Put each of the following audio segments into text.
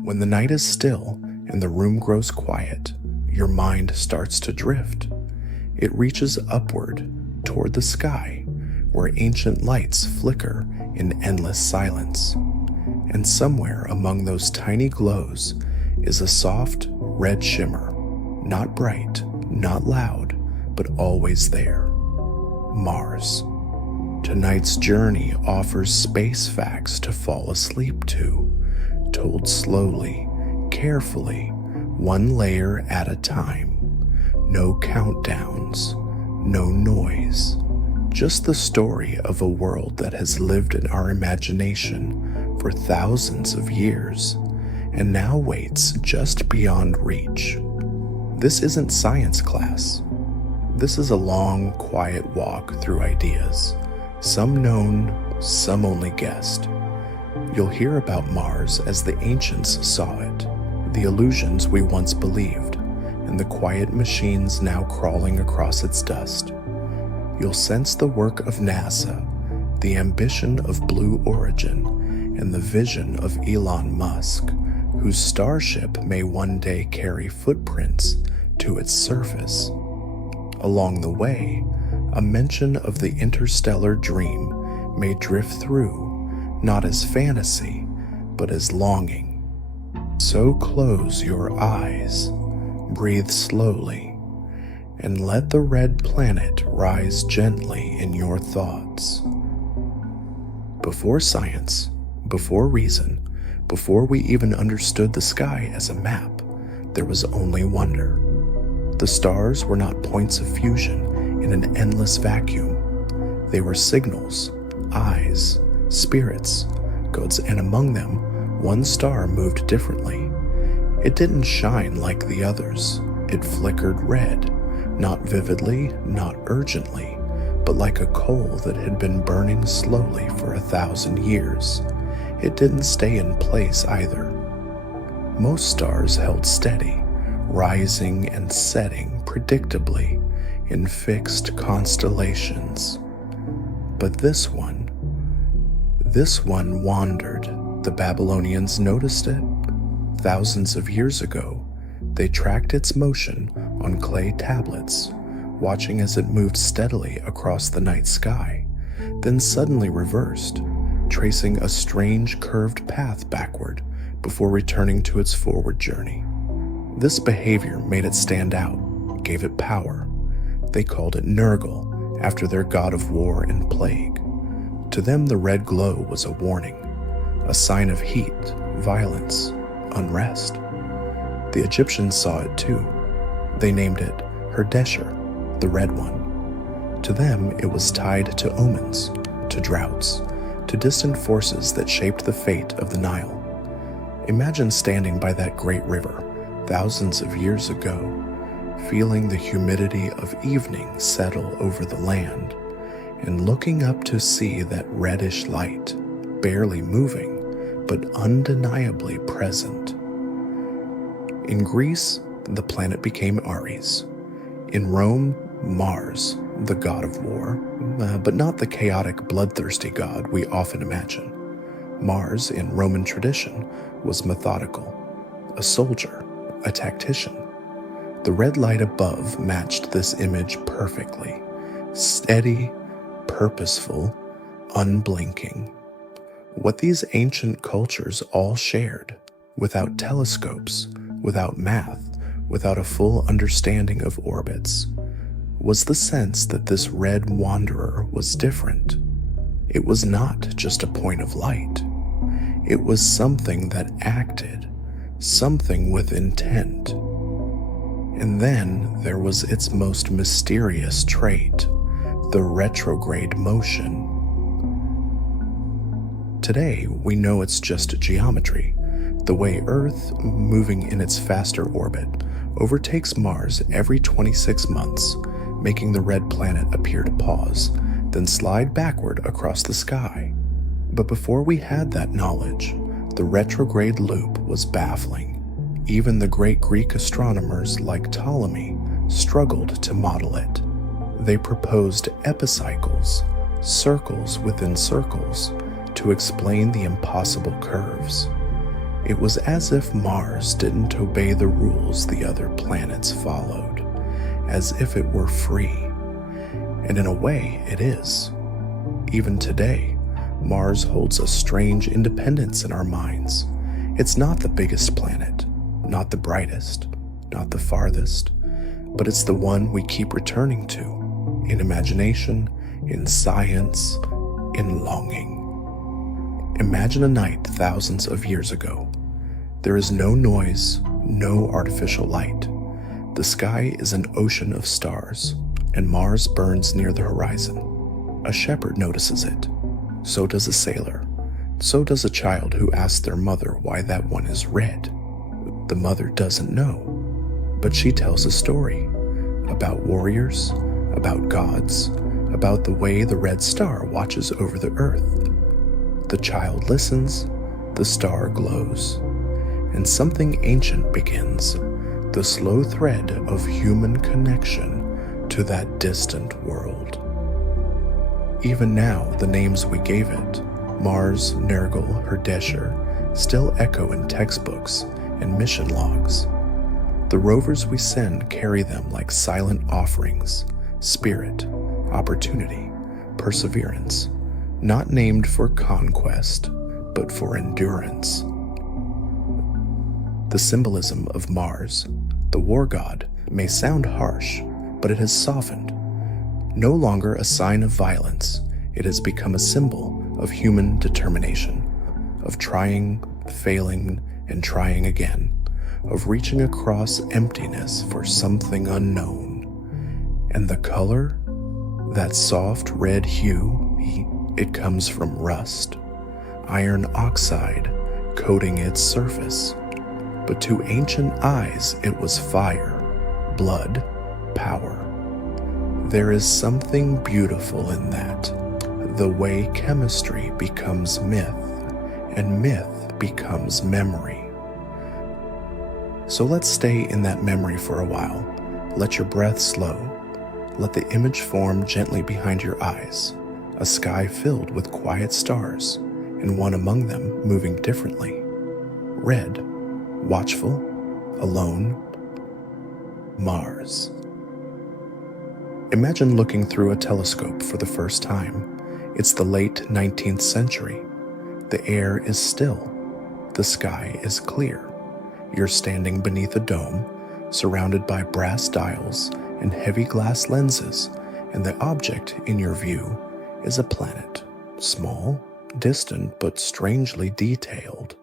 When the night is still and the room grows quiet, your mind starts to drift. It reaches upward toward the sky, where ancient lights flicker in endless silence. And somewhere among those tiny glows is a soft red shimmer, not bright, not loud, but always there. Mars. Tonight's journey offers space facts to fall asleep to, told slowly, carefully, one layer at a time. No countdowns, no noise, just the story of a world that has lived in our imagination for thousands of years and now waits just beyond reach. This isn't science class. This is a long, quiet walk through ideas, some known, some only guessed. You'll hear about Mars as the ancients saw it, the illusions we once believed, and the quiet machines now crawling across its dust. You'll sense the work of NASA, the ambition of Blue Origin, and the vision of Elon Musk, whose starship may one day carry footprints to its surface. Along the way, a mention of the interstellar dream may drift through, not as fantasy, but as longing. So close your eyes, breathe slowly, and let the red planet rise gently in your thoughts. Before science, before reason, before we even understood the sky as a map, there was only wonder. The stars were not points of fusion in an endless vacuum. They were signals, eyes, spirits, gods, and among them, one star moved differently. It didn't shine like the others. It flickered red, not vividly, not urgently, but like a coal that had been burning slowly for 1,000 years. It didn't stay in place either. Most stars held steady, rising and setting predictably in fixed constellations. But this one wandered. The Babylonians noticed it. Thousands of years ago, they tracked its motion on clay tablets, watching as it moved steadily across the night sky, then suddenly reversed, tracing a strange curved path backward before returning to its forward journey. This behavior made it stand out, gave it power. They called it Nergal, after their god of war and plague. To them, the red glow was a warning, a sign of heat, violence, unrest. The Egyptians saw it too. They named it Herdesher, the Red One. To them, it was tied to omens, to droughts, to distant forces that shaped the fate of the Nile. Imagine standing by that great river thousands of years ago, feeling the humidity of evening settle over the land, and looking up to see that reddish light, barely moving, but undeniably present. In Greece, the planet became Ares. In Rome, Mars, the god of war, but not the chaotic, bloodthirsty god we often imagine. Mars, in Roman tradition, was methodical, a soldier, a tactician. The red light above matched this image perfectly, steady, purposeful, unblinking. What these ancient cultures all shared, without telescopes, without math, without a full understanding of orbits, was the sense that this red wanderer was different. It was not just a point of light. It was something that acted, something with intent. And then there was its most mysterious trait, the retrograde motion. Today, we know it's just geometry, the way Earth, moving in its faster orbit, overtakes Mars every 26 months, making the red planet appear to pause, then slide backward across the sky. But before we had that knowledge, the retrograde loop was baffling. Even the great Greek astronomers like Ptolemy struggled to model it. They proposed epicycles, circles within circles, to explain the impossible curves. It was as if Mars didn't obey the rules the other planets followed, as if it were free. And in a way, it is. Even today, Mars holds a strange independence in our minds. It's not the biggest planet, not the brightest, not the farthest, but it's the one we keep returning to, in imagination, in science, in longing. Imagine a night thousands of years ago. There is no noise, no artificial light. The sky is an ocean of stars, and Mars burns near the horizon. A shepherd notices it. So does a sailor. So does a child who asks their mother why that one is red. The mother doesn't know, but she tells a story about warriors, about gods, about the way the red star watches over the earth. The child listens, the star glows, and something ancient begins, the slow thread of human connection to that distant world. Even now, the names we gave it, Mars, Nergal, Herdesher, still echo in textbooks and mission logs. The rovers we send carry them like silent offerings, spirit, opportunity, perseverance, not named for conquest, but for endurance. The symbolism of Mars, the war god, may sound harsh, but it has softened. No longer a sign of violence, it has become a symbol of human determination, of trying, failing, and trying again, of reaching across emptiness for something unknown. And the color, that soft red hue, it comes from rust, iron oxide coating its surface. But to ancient eyes it was fire, blood, power. There is something beautiful in that, the way chemistry becomes myth, and myth becomes memory. So let's stay in that memory for a while. Let your breath slow. Let the image form gently behind your eyes, a sky filled with quiet stars, and one among them moving differently. Red, watchful, alone, Mars. Imagine looking through a telescope for the first time. It's the late 19th century. The air is still. The sky is clear. You're standing beneath a dome, surrounded by brass dials and heavy glass lenses, and the object in your view is a planet, small, distant, but strangely detailed.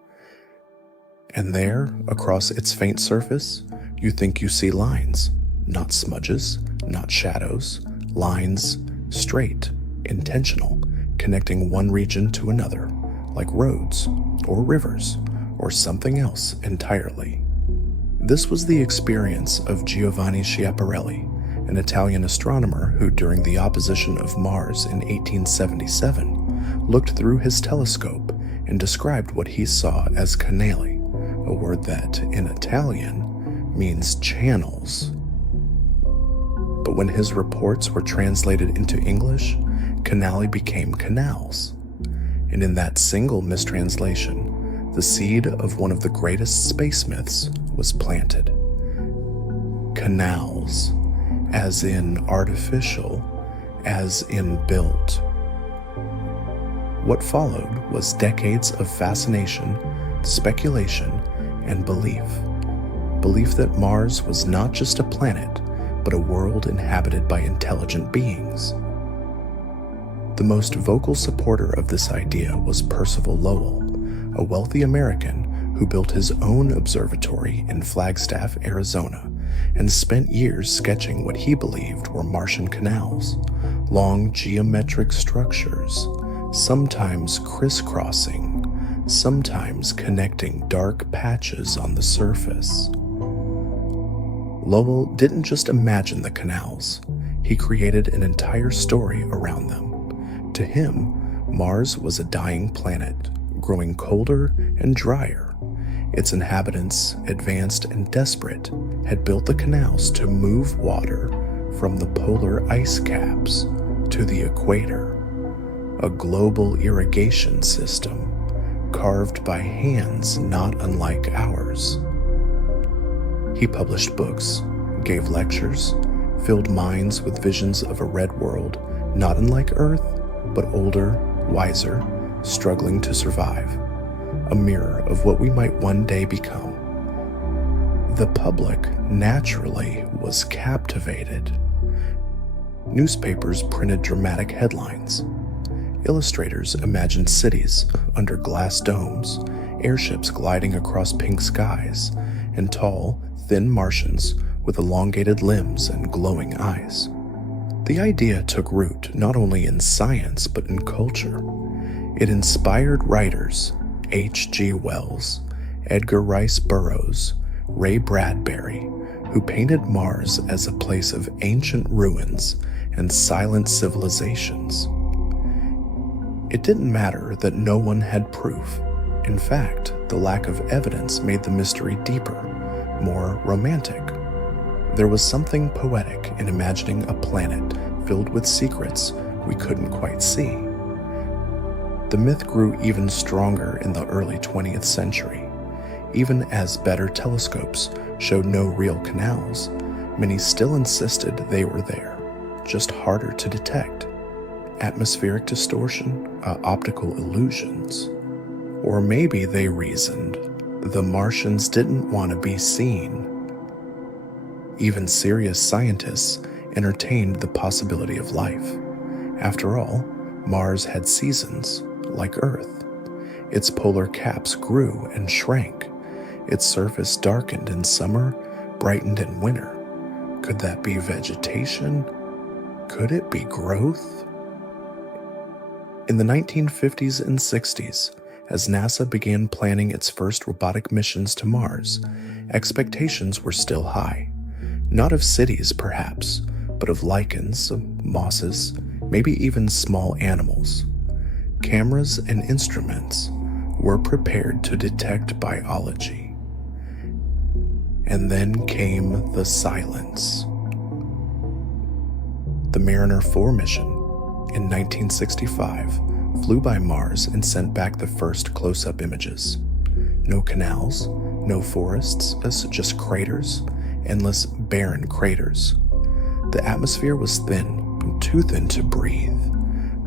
And there, across its faint surface, you think you see lines, not smudges, not shadows, lines, straight, intentional, connecting one region to another, like roads, or rivers, or something else entirely. This was the experience of Giovanni Schiaparelli, an Italian astronomer who, during the opposition of Mars in 1877, looked through his telescope and described what he saw as canali, a word that, in Italian, means channels. But when his reports were translated into English, canali became canals. And in that single mistranslation, the seed of one of the greatest space myths was planted. Canals, as in artificial, as in built. What followed was decades of fascination, speculation, and belief. Belief that Mars was not just a planet, but a world inhabited by intelligent beings. The most vocal supporter of this idea was Percival Lowell, a wealthy American who built his own observatory in Flagstaff, Arizona, and spent years sketching what he believed were Martian canals, long geometric structures, sometimes crisscrossing, sometimes connecting dark patches on the surface. Lowell didn't just imagine the canals, he created an entire story around them. To him, Mars was a dying planet, growing colder and drier. Its inhabitants, advanced and desperate, had built the canals to move water from the polar ice caps to the equator, a global irrigation system, carved by hands not unlike ours. He published books, gave lectures, filled minds with visions of a red world not unlike Earth, but older, wiser, struggling to survive, a mirror of what we might one day become. The public naturally was captivated. Newspapers printed dramatic headlines. Illustrators imagined cities under glass domes, airships gliding across pink skies, and tall, thin Martians with elongated limbs and glowing eyes. The idea took root not only in science but in culture. It inspired writers H.G. Wells, Edgar Rice Burroughs, Ray Bradbury, who painted Mars as a place of ancient ruins and silent civilizations. It didn't matter that no one had proof. In fact, the lack of evidence made the mystery deeper, more romantic. There was something poetic in imagining a planet filled with secrets we couldn't quite see. The myth grew even stronger in the early 20th century. Even as better telescopes showed no real canals, many still insisted they were there, just harder to detect. Atmospheric distortion, optical illusions. Or maybe they reasoned the Martians didn't want to be seen. Even serious scientists entertained the possibility of life. After all, Mars had seasons, like Earth. Its polar caps grew and shrank. Its surface darkened in summer, brightened in winter. Could that be vegetation? Could it be growth? In the 1950s and 60s, as NASA began planning its first robotic missions to Mars, expectations were still high. Not of cities, perhaps, but of lichens, mosses, maybe even small animals. Cameras and instruments were prepared to detect biology. And then came the silence. The Mariner 4 mission in 1965 flew by Mars and sent back the first close-up images. No canals, no forests, just craters, endless barren craters. The atmosphere was thin, too thin to breathe.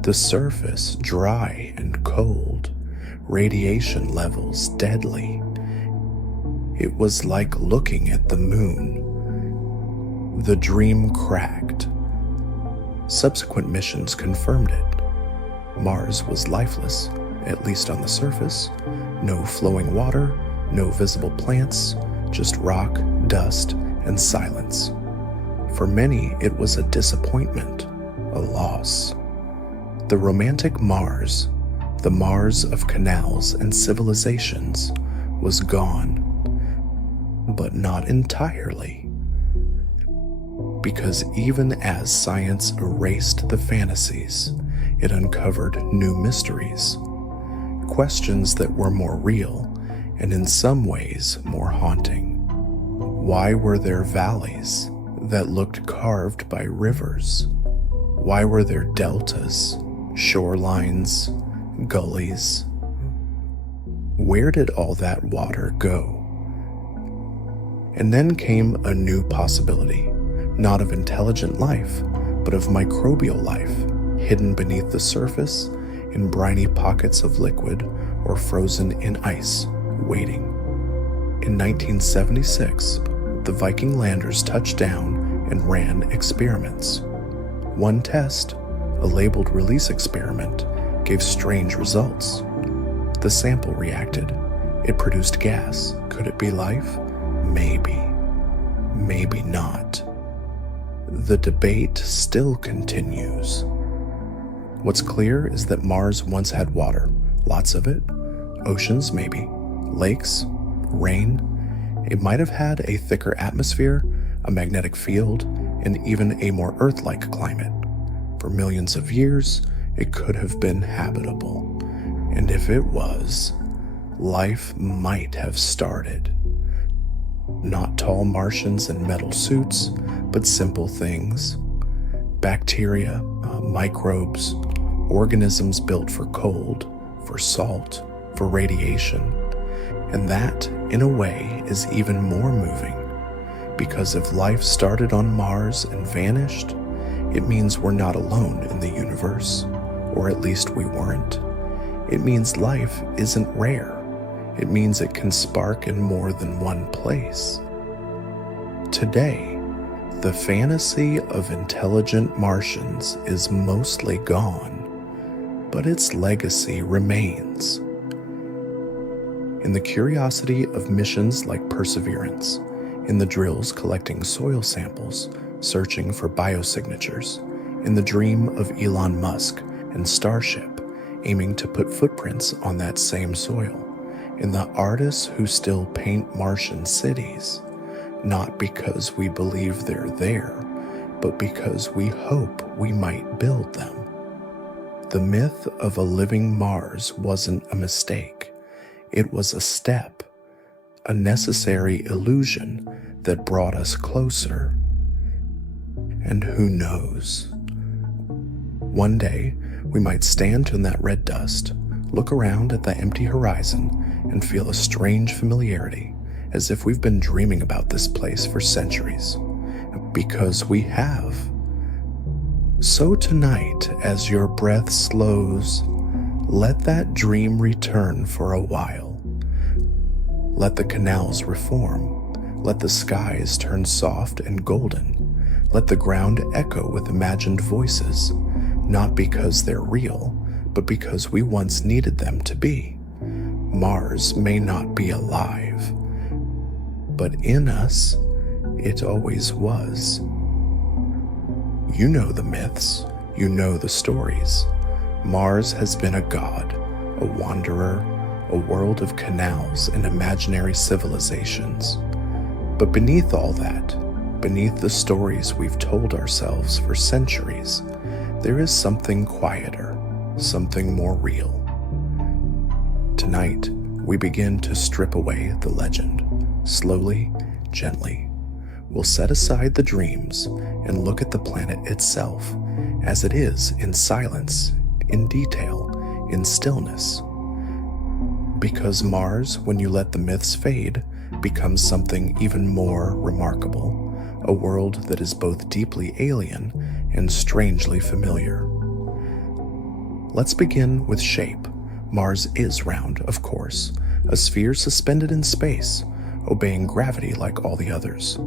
The surface dry and cold, radiation levels deadly. It was like looking at the moon. The dream cracked. Subsequent missions confirmed it. Mars was lifeless, at least on the surface. No flowing water, no visible plants, just rock, dust, and silence. For many, it was a disappointment, a loss. The romantic Mars, the Mars of canals and civilizations, was gone. But not entirely. Because even as science erased the fantasies, it uncovered new mysteries, questions that were more real and in some ways more haunting. Why were there valleys that looked carved by rivers? Why were there deltas, shorelines, gullies? Where did all that water go? And then came a new possibility, not of intelligent life, but of microbial life, hidden beneath the surface in briny pockets of liquid or frozen in ice, waiting. In 1976, the Viking landers touched down and ran experiments. One test, a labeled release experiment, gave strange results. The sample reacted. It produced gas. Could it be life? Maybe. Maybe not. The debate still continues. What's clear is that Mars once had water, lots of it, oceans maybe, lakes, rain. It might have had a thicker atmosphere, a magnetic field, and even a more Earth-like climate. For millions of years, it could have been habitable. And if it was, life might have started. Not tall Martians in metal suits, but simple things. Bacteria, microbes, organisms built for cold, for salt, for radiation. And that, in a way, is even more moving, because if life started on Mars and vanished, it means we're not alone in the universe, or at least we weren't. It means life isn't rare. It means it can spark in more than one place. Today, the fantasy of intelligent Martians is mostly gone, but its legacy remains. In the curiosity of missions like Perseverance, in the drills collecting soil samples, searching for biosignatures, in the dream of Elon Musk and Starship, aiming to put footprints on that same soil, in the artists who still paint Martian cities, not because we believe they're there, but because we hope we might build them. The myth of a living Mars wasn't a mistake. It was a step, a necessary illusion that brought us closer. And who knows? One day, we might stand in that red dust, look around at the empty horizon, and feel a strange familiarity, as if we've been dreaming about this place for centuries. Because we have. So tonight, as your breath slows, let that dream return for a while. Let the canals reform. Let the skies turn soft and golden. Let the ground echo with imagined voices, not because they're real, but because we once needed them to be. Mars may not be alive, but in us, it always was. You know the myths, you know the stories. Mars has been a god, a wanderer, a world of canals and imaginary civilizations. But beneath all that, beneath the stories we've told ourselves for centuries, there is something quieter, something more real. Tonight, we begin to strip away the legend, slowly, gently. We'll set aside the dreams and look at the planet itself as it is, in silence, in detail, in stillness. Because Mars, when you let the myths fade, becomes something even more remarkable, a world that is both deeply alien and strangely familiar. Let's begin with shape. Mars is round, of course, a sphere suspended in space, obeying gravity like all the others.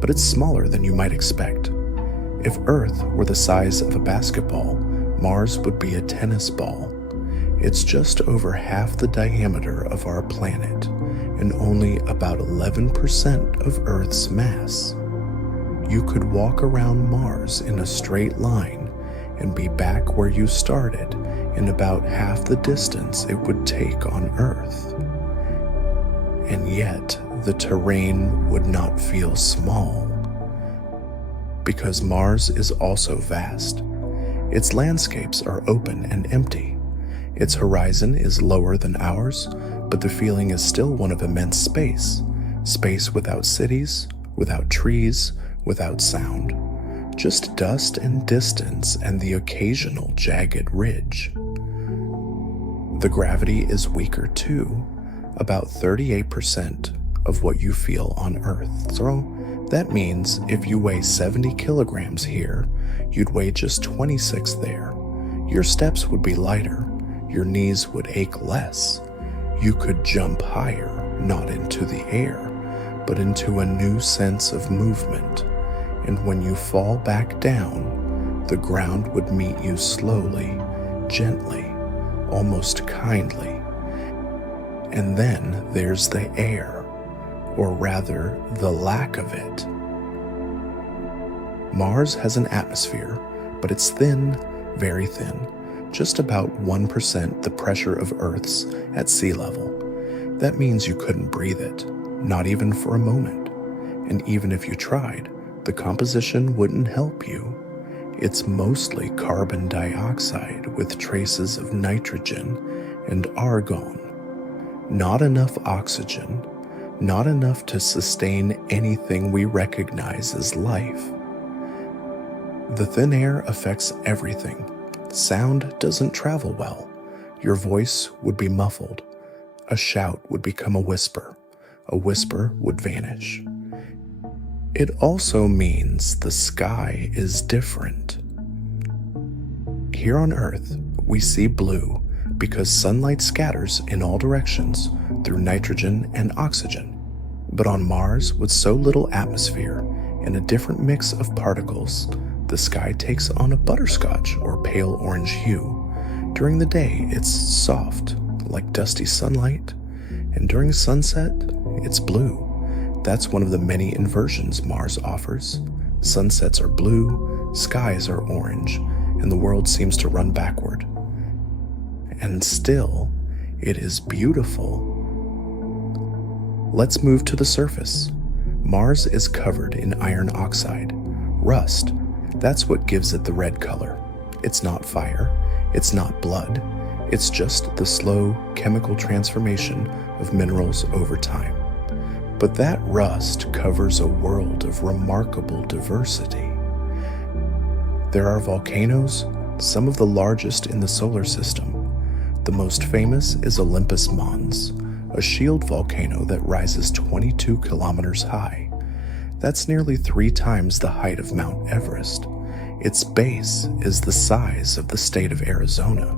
But it's smaller than you might expect. If Earth were the size of a basketball, Mars would be a tennis ball. It's just over half the diameter of our planet, and only about 11% of Earth's mass. You could walk around Mars in a straight line and be back where you started in about half the distance it would take on Earth. And yet, the terrain would not feel small, because Mars is also vast. Its landscapes are open and empty. Its horizon is lower than ours, but the feeling is still one of immense space. Space without cities, without trees, without sound. Just dust and distance and the occasional jagged ridge. The gravity is weaker too, about 38% of what you feel on Earth. So that means if you weigh 70 kilograms here, you'd weigh just 26 there. Your steps would be lighter. Your knees would ache less. You could jump higher, not into the air, but into a new sense of movement. And when you fall back down, the ground would meet you slowly, gently, almost kindly. And then there's the air, or rather, the lack of it. Mars has an atmosphere, but it's thin, very thin, just about 1% the pressure of Earth's at sea level. That means you couldn't breathe it, not even for a moment. And even if you tried, the composition wouldn't help you. It's mostly carbon dioxide with traces of nitrogen and argon. Not enough oxygen, not enough to sustain anything we recognize as life. The thin air affects everything. Sound doesn't travel well. Your voice would be muffled. A shout would become a whisper would vanish. It also means the sky is different. Here on Earth, we see blue because sunlight scatters in all directions through nitrogen and oxygen. But on Mars, with so little atmosphere and a different mix of particles, the sky takes on a butterscotch or pale orange hue. During the day, it's soft, like dusty sunlight, and during sunset, it's blue. That's one of the many inversions Mars offers. Sunsets are blue, skies are orange, and the world seems to run backward. And still, it is beautiful. Let's move to the surface. Mars is covered in iron oxide, rust. That's what gives it the red color. It's not fire, it's not blood, it's just the slow chemical transformation of minerals over time. But that rust covers a world of remarkable diversity. There are volcanoes, some of the largest in the solar system. The most famous is Olympus Mons, a shield volcano that rises 22 kilometers high. That's nearly 3 times the height of Mount Everest. Its base is the size of the state of Arizona.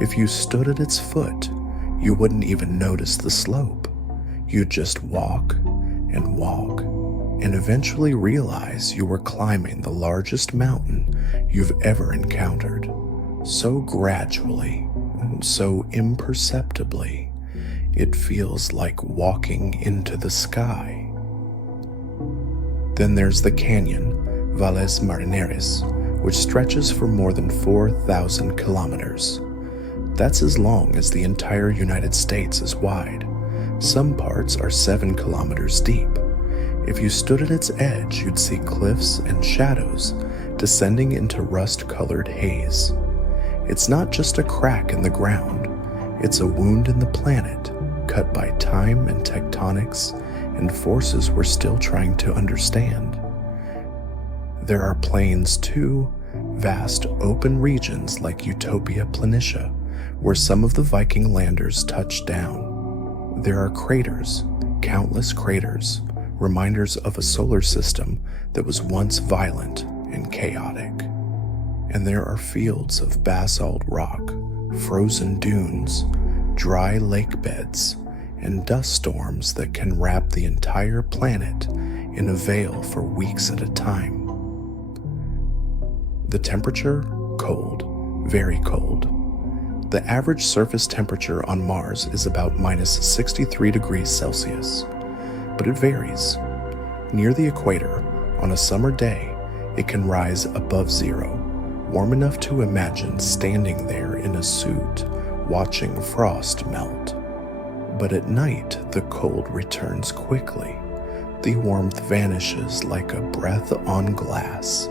If you stood at its foot, you wouldn't even notice the slope. You'd just walk, and eventually realize you were climbing the largest mountain you've ever encountered. So gradually, so imperceptibly, it feels like walking into the sky. Then there's the canyon, Valles Marineris, which stretches for more than 4,000 kilometers. That's as long as the entire United States is wide. Some parts are 7 kilometers deep. If you stood at its edge, you'd see cliffs and shadows descending into rust-colored haze. It's not just a crack in the ground, it's a wound in the planet, cut by time and tectonics and forces we're still trying to understand. There are plains too, vast open regions like Utopia Planitia, where some of the Viking landers touched down. There are craters, countless craters, reminders of a solar system that was once violent and chaotic. And there are fields of basalt rock, frozen dunes, dry lake beds, and dust storms that can wrap the entire planet in a veil for weeks at a time. The temperature? Cold, very cold. The average surface temperature on Mars is about minus 63 degrees Celsius, but it varies. Near the equator, on a summer day, it can rise above zero, warm enough to imagine standing there in a suit, watching frost melt. But at night, the cold returns quickly. The warmth vanishes like a breath on glass.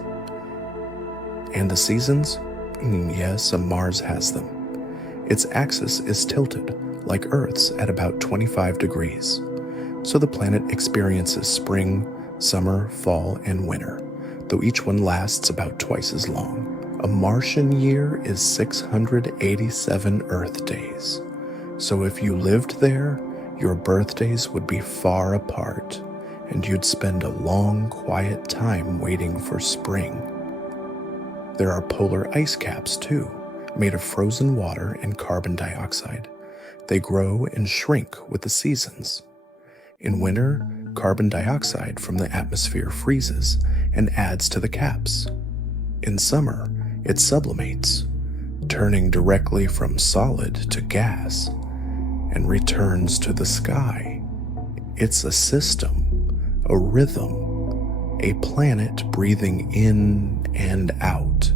And the seasons? Yes, Mars has them. Its axis is tilted, like Earth's, at about 25 degrees. So the planet experiences spring, summer, fall, and winter, though each one lasts about twice as long. A Martian year is 687 Earth days. So if you lived there, your birthdays would be far apart, and you'd spend a long, quiet time waiting for spring. There are polar ice caps, too, made of frozen water and carbon dioxide. They grow and shrink with the seasons. In winter, carbon dioxide from the atmosphere freezes and adds to the caps. In summer, it sublimates, turning directly from solid to gas, and returns to the sky. It's a system, a rhythm, a planet breathing in and out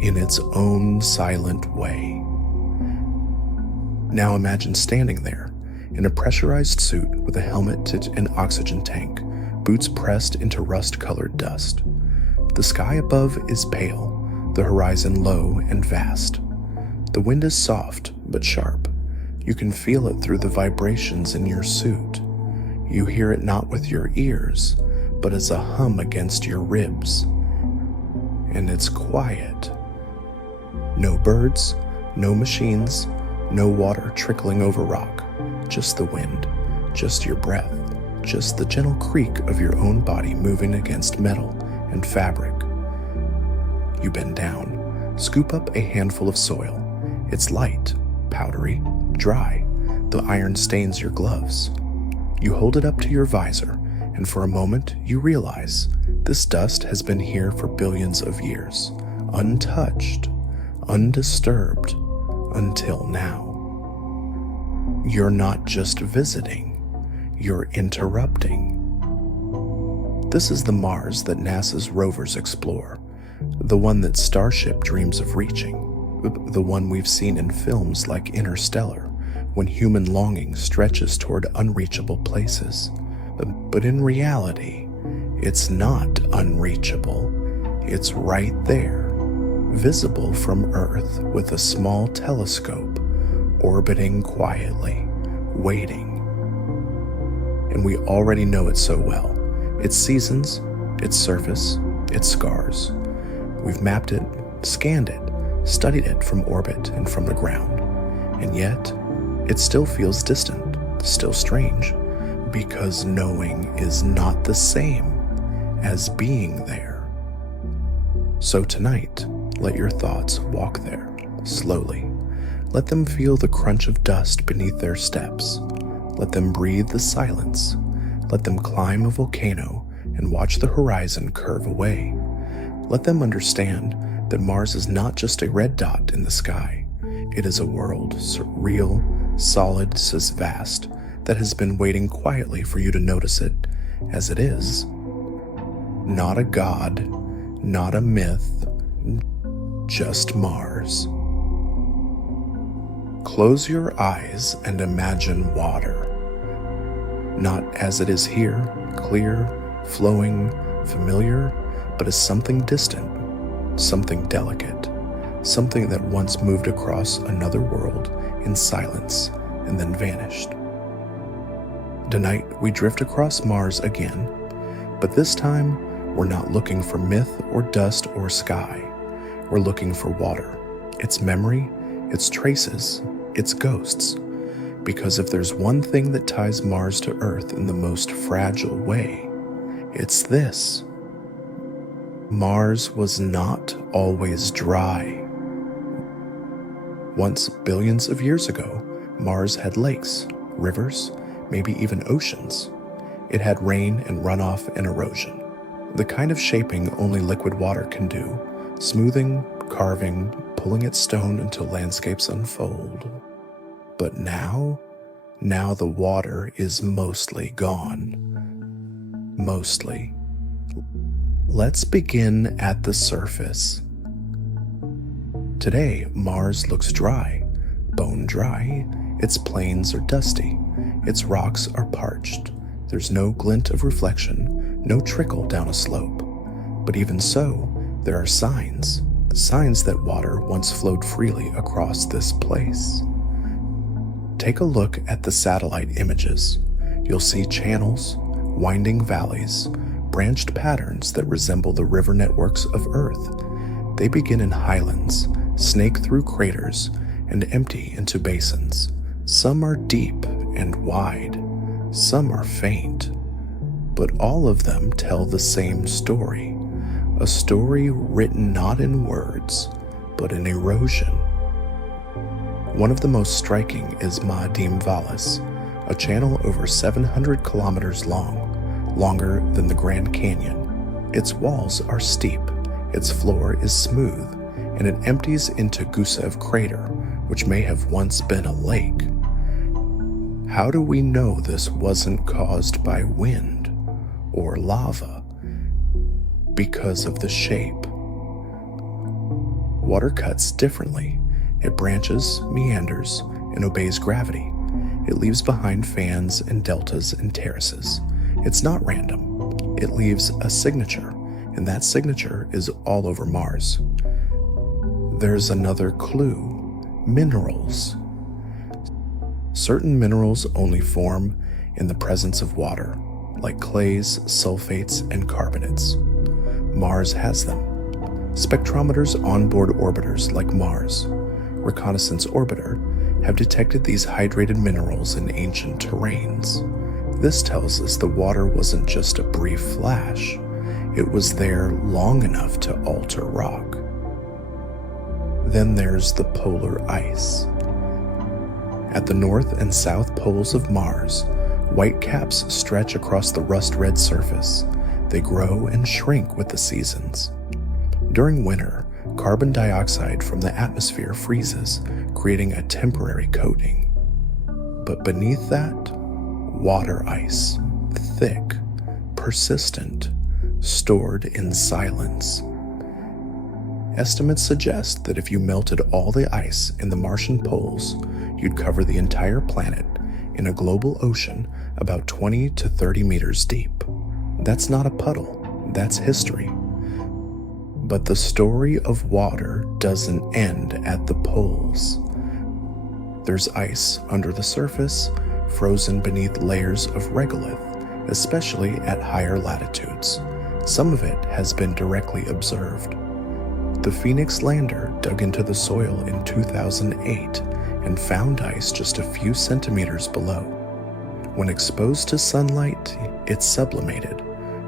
in its own silent way. Now imagine standing there in a pressurized suit with a helmet and oxygen tank, boots pressed into rust-colored dust. The sky above is pale, the horizon low and vast. The wind is soft but sharp. You can feel it through the vibrations in your suit. You hear it not with your ears, but as a hum against your ribs. And it's quiet. No birds, no machines, no water trickling over rock, just the wind, just your breath, just the gentle creak of your own body moving against metal and fabric. You bend down, scoop up a handful of soil. It's light, powdery, dry. The iron stains your gloves. You hold it up to your visor, and for a moment you realize this dust has been here for billions of years, untouched, undisturbed, until now. You're not just visiting, you're interrupting. This is the Mars that NASA's rovers explore, the one that Starship dreams of reaching, the one we've seen in films like Interstellar, when human longing stretches toward unreachable places. But in reality, it's not unreachable. It's right there, visible from Earth with a small telescope, orbiting quietly, waiting. And we already know it so well. Its seasons, its surface, its scars. We've mapped it, scanned it, studied it from orbit and from the ground. And yet, it still feels distant, still strange, because knowing is not the same as being there. So tonight, let your thoughts walk there, slowly. Let them feel the crunch of dust beneath their steps. Let them breathe the silence. Let them climb a volcano and watch the horizon curve away. Let them understand that Mars is not just a red dot in the sky. It is a world, real, solid, vast, that has been waiting quietly for you to notice it as it is. Not a god, not a myth, just Mars. Close your eyes and imagine water. Not as it is here, clear, flowing, familiar, but as something distant, something delicate, something that once moved across another world in silence and then vanished. Tonight, we drift across Mars again, but this time, we're not looking for myth or dust or sky. We're looking for water, its memory, its traces, its ghosts. Because if there's one thing that ties Mars to Earth in the most fragile way, it's this. Mars was not always dry. Once, billions of years ago, Mars had lakes, rivers, maybe even oceans. It had rain and runoff and erosion, the kind of shaping only liquid water can do, smoothing, carving, pulling at stone until landscapes unfold. But now the water is mostly gone. Mostly. Let's begin at the surface. Today, Mars looks dry, bone dry. Its plains are dusty. Its rocks are parched. There's no glint of reflection, no trickle down a slope. But even so, there are signs that water once flowed freely across this place. Take a look at the satellite images. You'll see channels, winding valleys, branched patterns that resemble the river networks of Earth. They begin in highlands, snake through craters, and empty into basins. Some are deep and wide, some are faint, but all of them tell the same story, a story written not in words, but in erosion. One of the most striking is Ma'adim Vallis, a channel over 700 kilometers long, longer than the Grand Canyon. Its walls are steep, its floor is smooth, and it empties into Gusev Crater, which may have once been a lake. How do we know this wasn't caused by wind or lava? Because of the shape. Water cuts differently. It branches, meanders, and obeys gravity. It leaves behind fans and deltas and terraces. It's not random. It leaves a signature, and that signature is all over Mars. There's another clue: minerals. Certain minerals only form in the presence of water, like clays, sulfates, and carbonates. Mars has them. Spectrometers onboard orbiters like Mars, Reconnaissance Orbiter, have detected these hydrated minerals in ancient terrains. This tells us the water wasn't just a brief flash, it was there long enough to alter rock. Then there's the polar ice. At the north and south poles of Mars, white caps stretch across the rust-red surface. They grow and shrink with the seasons. During winter, carbon dioxide from the atmosphere freezes, creating a temporary coating. But beneath that, water ice, thick, persistent, stored in silence. Estimates suggest that if you melted all the ice in the Martian poles, you'd cover the entire planet in a global ocean about 20 to 30 meters deep. That's not a puddle, that's history. But the story of water doesn't end at the poles. There's ice under the surface, frozen beneath layers of regolith, especially at higher latitudes. Some of it has been directly observed. The Phoenix lander dug into the soil in 2008 and found ice just a few centimeters below. When exposed to sunlight, it sublimated,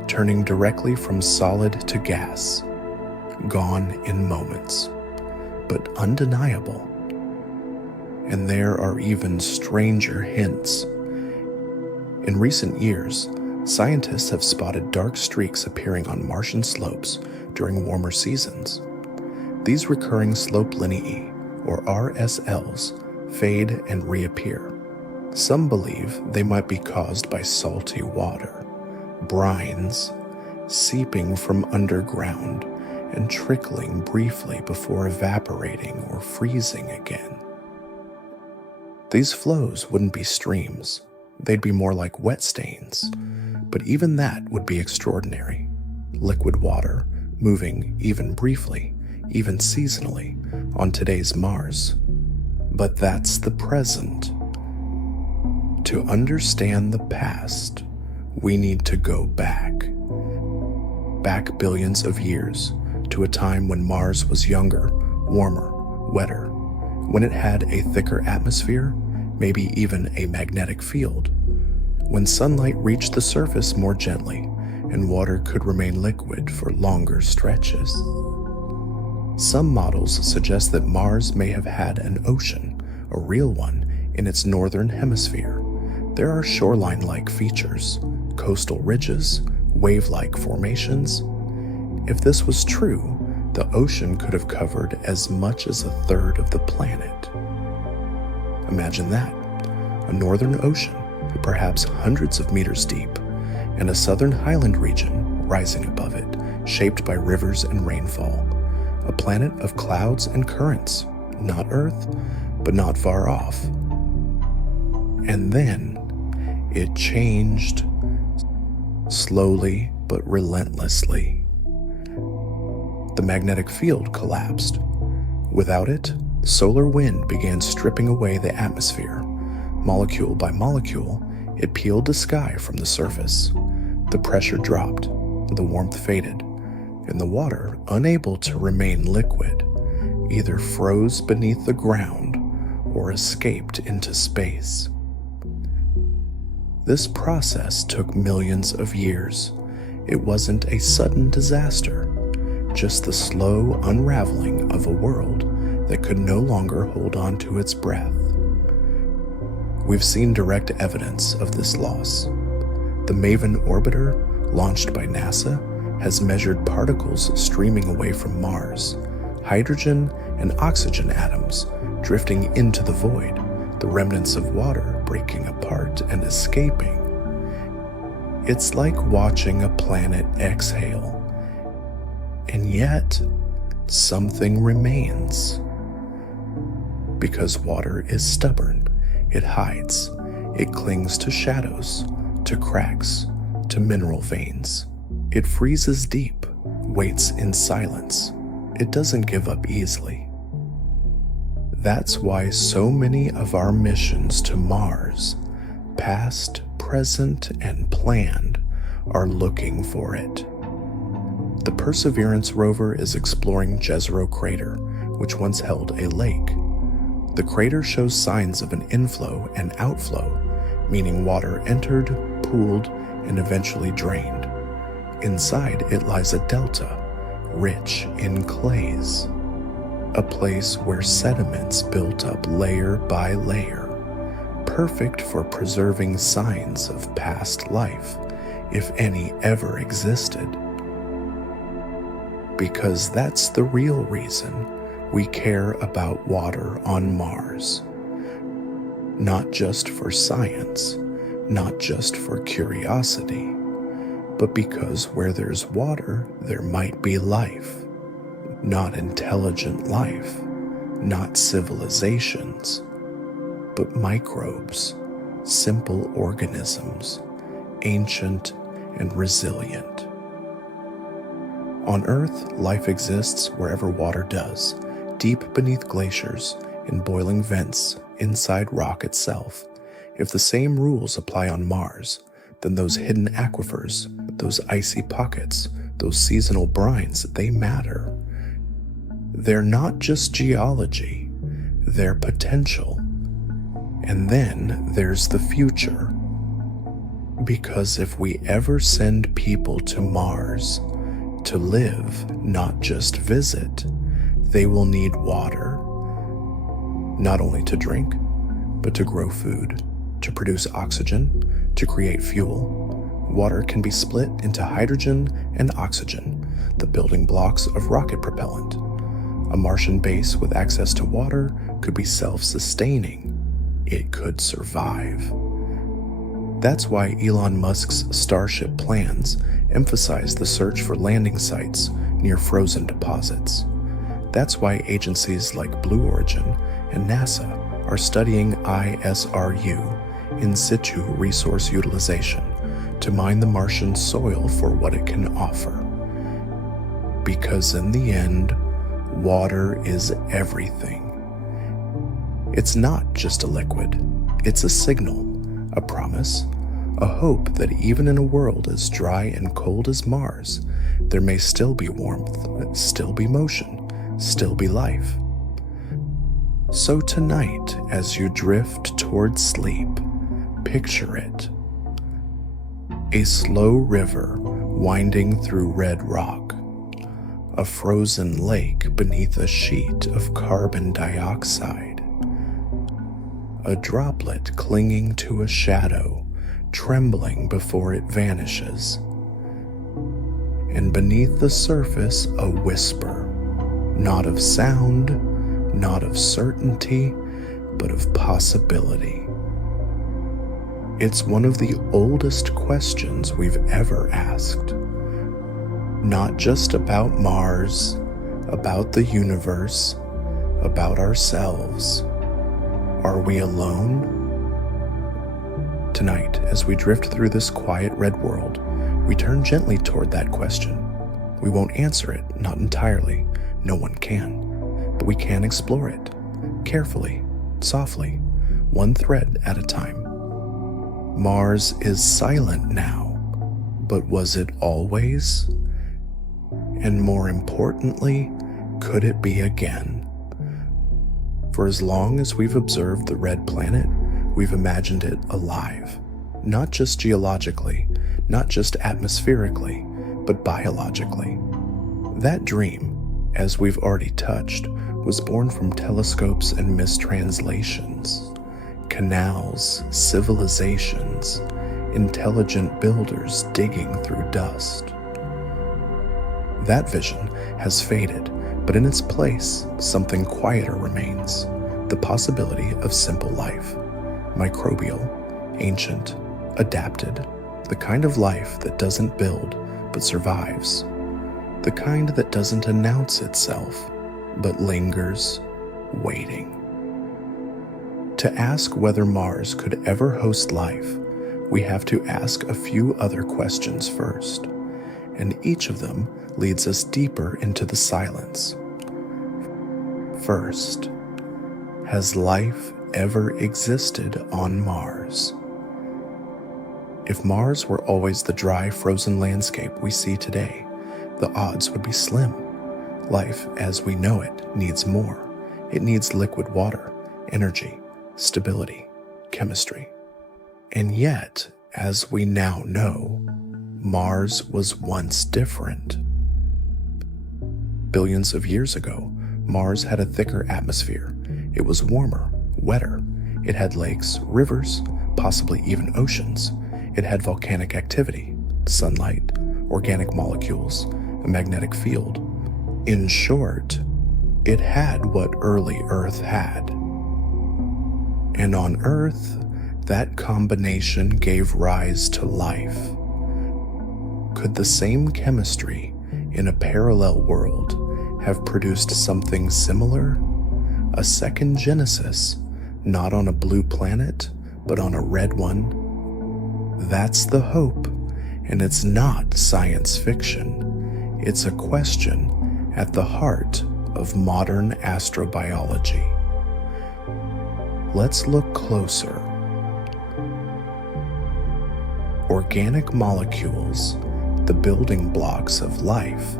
turning directly from solid to gas. Gone in moments, but undeniable. And there are even stranger hints. In recent years, scientists have spotted dark streaks appearing on Martian slopes during warmer seasons. These recurring slope lineae, or RSLs, fade and reappear. Some believe they might be caused by salty water, brines, seeping from underground and trickling briefly before evaporating or freezing again. These flows wouldn't be streams, they'd be more like wet stains, but even that would be extraordinary. Liquid water moving even briefly, even seasonally, on today's Mars. But that's the present. To understand the past, we need to go back billions of years, to a time when Mars was younger, warmer, wetter, when it had a thicker atmosphere, maybe even a magnetic field, when sunlight reached the surface more gently and water could remain liquid for longer stretches. Some models suggest that Mars may have had an ocean, a real one, in its northern hemisphere. There are shoreline-like features, coastal ridges, wave-like formations. If this was true, the ocean could have covered as much as a third of the planet. Imagine that, a northern ocean, perhaps hundreds of meters deep, and a southern highland region rising above it, shaped by rivers and rainfall. A planet of clouds and currents, not Earth, but not far off. And then it changed, slowly but relentlessly. The magnetic field collapsed. Without it, solar wind began stripping away the atmosphere. Molecule by molecule, it peeled the sky from the surface. The pressure dropped, the warmth faded, and the water, unable to remain liquid, either froze beneath the ground or escaped into space. This process took millions of years. It wasn't a sudden disaster, just the slow unraveling of a world that could no longer hold on to its breath. We've seen direct evidence of this loss. The MAVEN orbiter, launched by NASA, has measured particles streaming away from Mars, hydrogen and oxygen atoms drifting into the void, the remnants of water breaking apart and escaping. It's like watching a planet exhale. And yet, something remains. Because water is stubborn, it hides. It clings to shadows, to cracks, to mineral veins. It freezes deep, waits in silence. It doesn't give up easily. That's why so many of our missions to Mars, past, present, and planned, are looking for it. The Perseverance rover is exploring Jezero Crater, which once held a lake. The crater shows signs of an inflow and outflow, meaning water entered, pooled, and eventually drained. Inside it lies a delta, rich in clays, a place where sediments built up layer by layer, perfect for preserving signs of past life, if any ever existed. Because that's the real reason we care about water on Mars. Not just for science, not just for curiosity, but because where there's water, there might be life. Not intelligent life, not civilizations, but microbes, simple organisms, ancient and resilient. On Earth, life exists wherever water does, deep beneath glaciers, in boiling vents, inside rock itself. If the same rules apply on Mars, then those hidden aquifers, those icy pockets, those seasonal brines, they matter. They're not just geology, they're potential. And then there's the future. Because if we ever send people to Mars, to live, not just visit, they will need water, not only to drink, but to grow food, to produce oxygen, to create fuel. Water can be split into hydrogen and oxygen, the building blocks of rocket propellant. A Martian base with access to water could be self-sustaining. It could survive. That's why Elon Musk's Starship plans emphasize the search for landing sites near frozen deposits. That's why agencies like Blue Origin and NASA are studying ISRU, in situ resource utilization, to mine the Martian soil for what it can offer. Because in the end, water is everything. It's not just a liquid, it's a signal, a promise, a hope that even in a world as dry and cold as Mars, there may still be warmth, still be motion, still be life. So tonight, as you drift toward sleep, picture it. A slow river winding through red rock, a frozen lake beneath a sheet of carbon dioxide, a droplet clinging to a shadow, trembling before it vanishes, and beneath the surface a whisper, not of sound, not of certainty, but of possibility. It's one of the oldest questions we've ever asked. Not just about Mars, about the universe, about ourselves. Are we alone? Tonight, as we drift through this quiet red world, we turn gently toward that question. We won't answer it, not entirely. No one can. But we can explore it, carefully, softly, one thread at a time. Mars is silent now, but was it always? And more importantly, could it be again? For as long as we've observed the red planet, we've imagined it alive, not just geologically, not just atmospherically, but biologically. That dream, as we've already touched, was born from telescopes and mistranslations, canals, civilizations, intelligent builders digging through dust. That vision has faded, but in its place, something quieter remains, the possibility of simple life, microbial, ancient, adapted, the kind of life that doesn't build but survives, the kind that doesn't announce itself but lingers, waiting. To ask whether Mars could ever host life, we have to ask a few other questions first, and each of them leads us deeper into the silence. First, has life ever existed on Mars? If Mars were always the dry, frozen landscape we see today, the odds would be slim. Life, as we know it, needs more. It needs liquid water. energy, stability, chemistry. And yet, as we now know, Mars was once different. Billions of years ago, Mars had a thicker atmosphere. It was warmer, wetter. It had lakes, rivers, possibly even oceans. It had volcanic activity, sunlight, organic molecules, a magnetic field. In short, it had what early Earth had. And on Earth, that combination gave rise to life. Could the same chemistry in a parallel world have produced something similar? A second Genesis, not on a blue planet, but on a red one? That's the hope, and it's not science fiction. It's a question at the heart of modern astrobiology. Let's look closer. Organic molecules, the building blocks of life,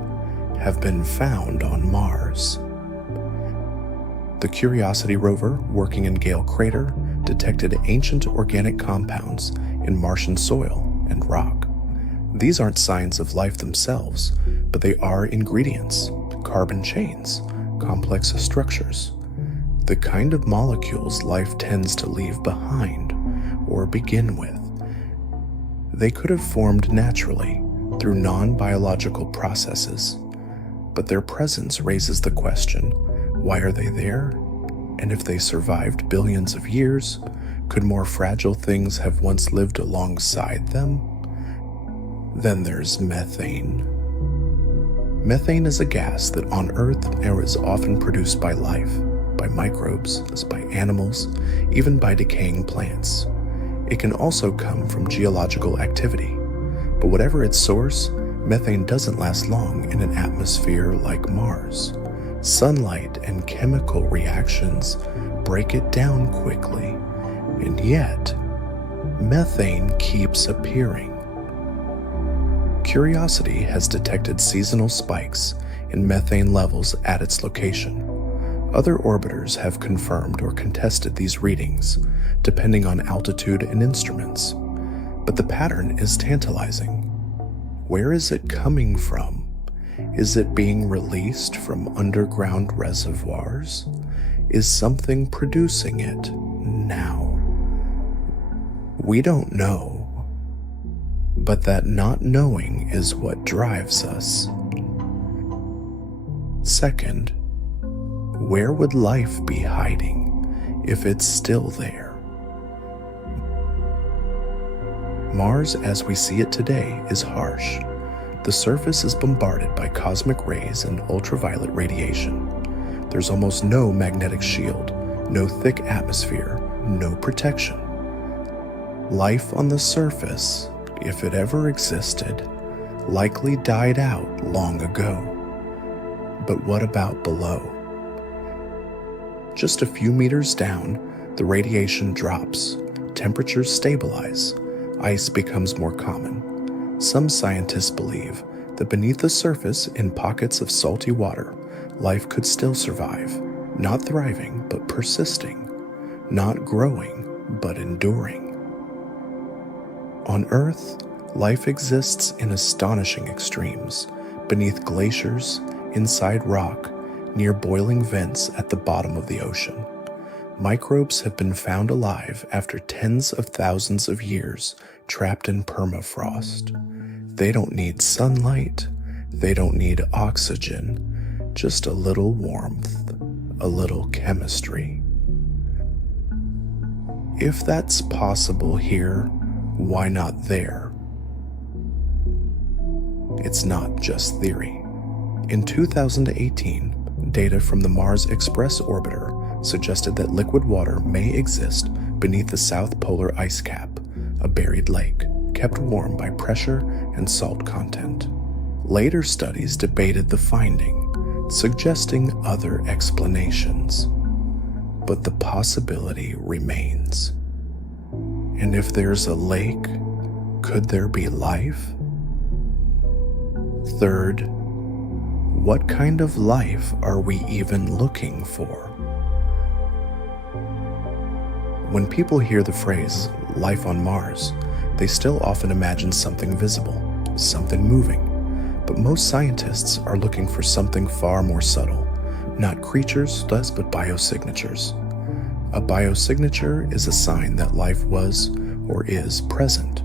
have been found on Mars. The Curiosity rover, working in Gale Crater, detected ancient organic compounds in Martian soil and rock. These aren't signs of life themselves, but they are ingredients, carbon chains, complex structures, the kind of molecules life tends to leave behind or begin with. They could have formed naturally through non-biological processes, but their presence raises the question, why are they there? And if they survived billions of years, could more fragile things have once lived alongside them? Then there's methane. Methane is a gas that on Earth is often produced by life, by microbes, by animals, even by decaying plants. It can also come from geological activity, but whatever its source, methane doesn't last long in an atmosphere like Mars. Sunlight and chemical reactions break it down quickly, and yet, methane keeps appearing. Curiosity has detected seasonal spikes in methane levels at its location. Other orbiters have confirmed or contested these readings, depending on altitude and instruments. But the pattern is tantalizing. Where is it coming from? Is it being released from underground reservoirs? Is something producing it now? We don't know, but that not knowing is what drives us. Second, where would life be hiding if it's still there? Mars, as we see it today, is harsh. The surface is bombarded by cosmic rays and ultraviolet radiation. There's almost no magnetic shield, no thick atmosphere, no protection. Life on the surface, if it ever existed, likely died out long ago. But what about below? Just a few meters down, the radiation drops, temperatures stabilize, ice becomes more common. Some scientists believe that beneath the surface, in pockets of salty water, life could still survive, not thriving but persisting, not growing but enduring. On Earth, life exists in astonishing extremes, beneath glaciers, inside rock, near boiling vents at the bottom of the ocean. Microbes have been found alive after tens of thousands of years trapped in permafrost. They don't need sunlight, they don't need oxygen, just a little warmth, a little chemistry. If that's possible here, why not there? It's not just theory. In 2018, data from the Mars Express orbiter suggested that liquid water may exist beneath the South Polar ice cap, a buried lake kept warm by pressure and salt content. Later studies debated the finding, suggesting other explanations. But the possibility remains. And if there's a lake, could there be life? Third, what kind of life are we even looking for? When people hear the phrase life on Mars, they still often imagine something visible, something moving. But most scientists are looking for something far more subtle, not creatures, but biosignatures. A biosignature is a sign that life was or is present.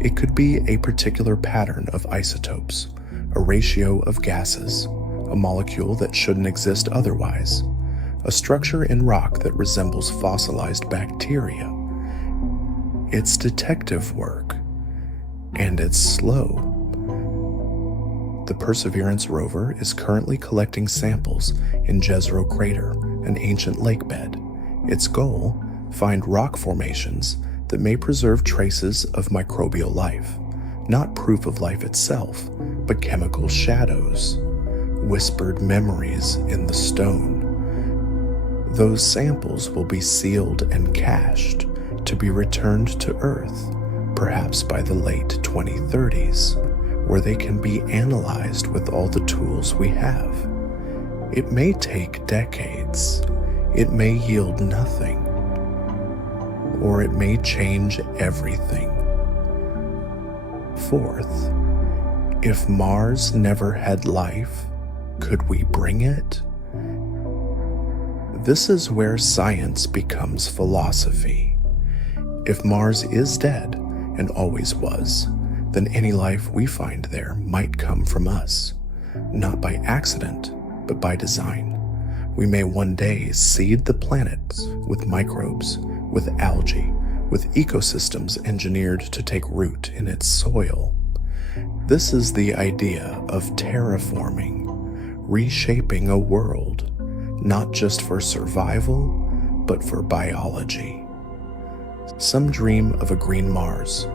It could be a particular pattern of isotopes, a ratio of gases, a molecule that shouldn't exist otherwise, a structure in rock that resembles fossilized bacteria. It's detective work, and it's slow. The Perseverance rover is currently collecting samples in Jezero Crater, an ancient lake bed. Its goal: find rock formations that may preserve traces of microbial life, not proof of life itself, but chemical shadows, whispered memories in the stone. Those samples will be sealed and cached to be returned to Earth, perhaps by the late 2030s, where they can be analyzed with all the tools we have. It may take decades, it may yield nothing, or it may change everything. Fourth, if Mars never had life, could we bring it? This is where science becomes philosophy. If Mars is dead, and always was, then any life we find there might come from us, not by accident, but by design. We may one day seed the planet with microbes, with algae, with ecosystems engineered to take root in its soil. This is the idea of terraforming, reshaping a world, not just for survival, but for biology. Some dream of a green Mars,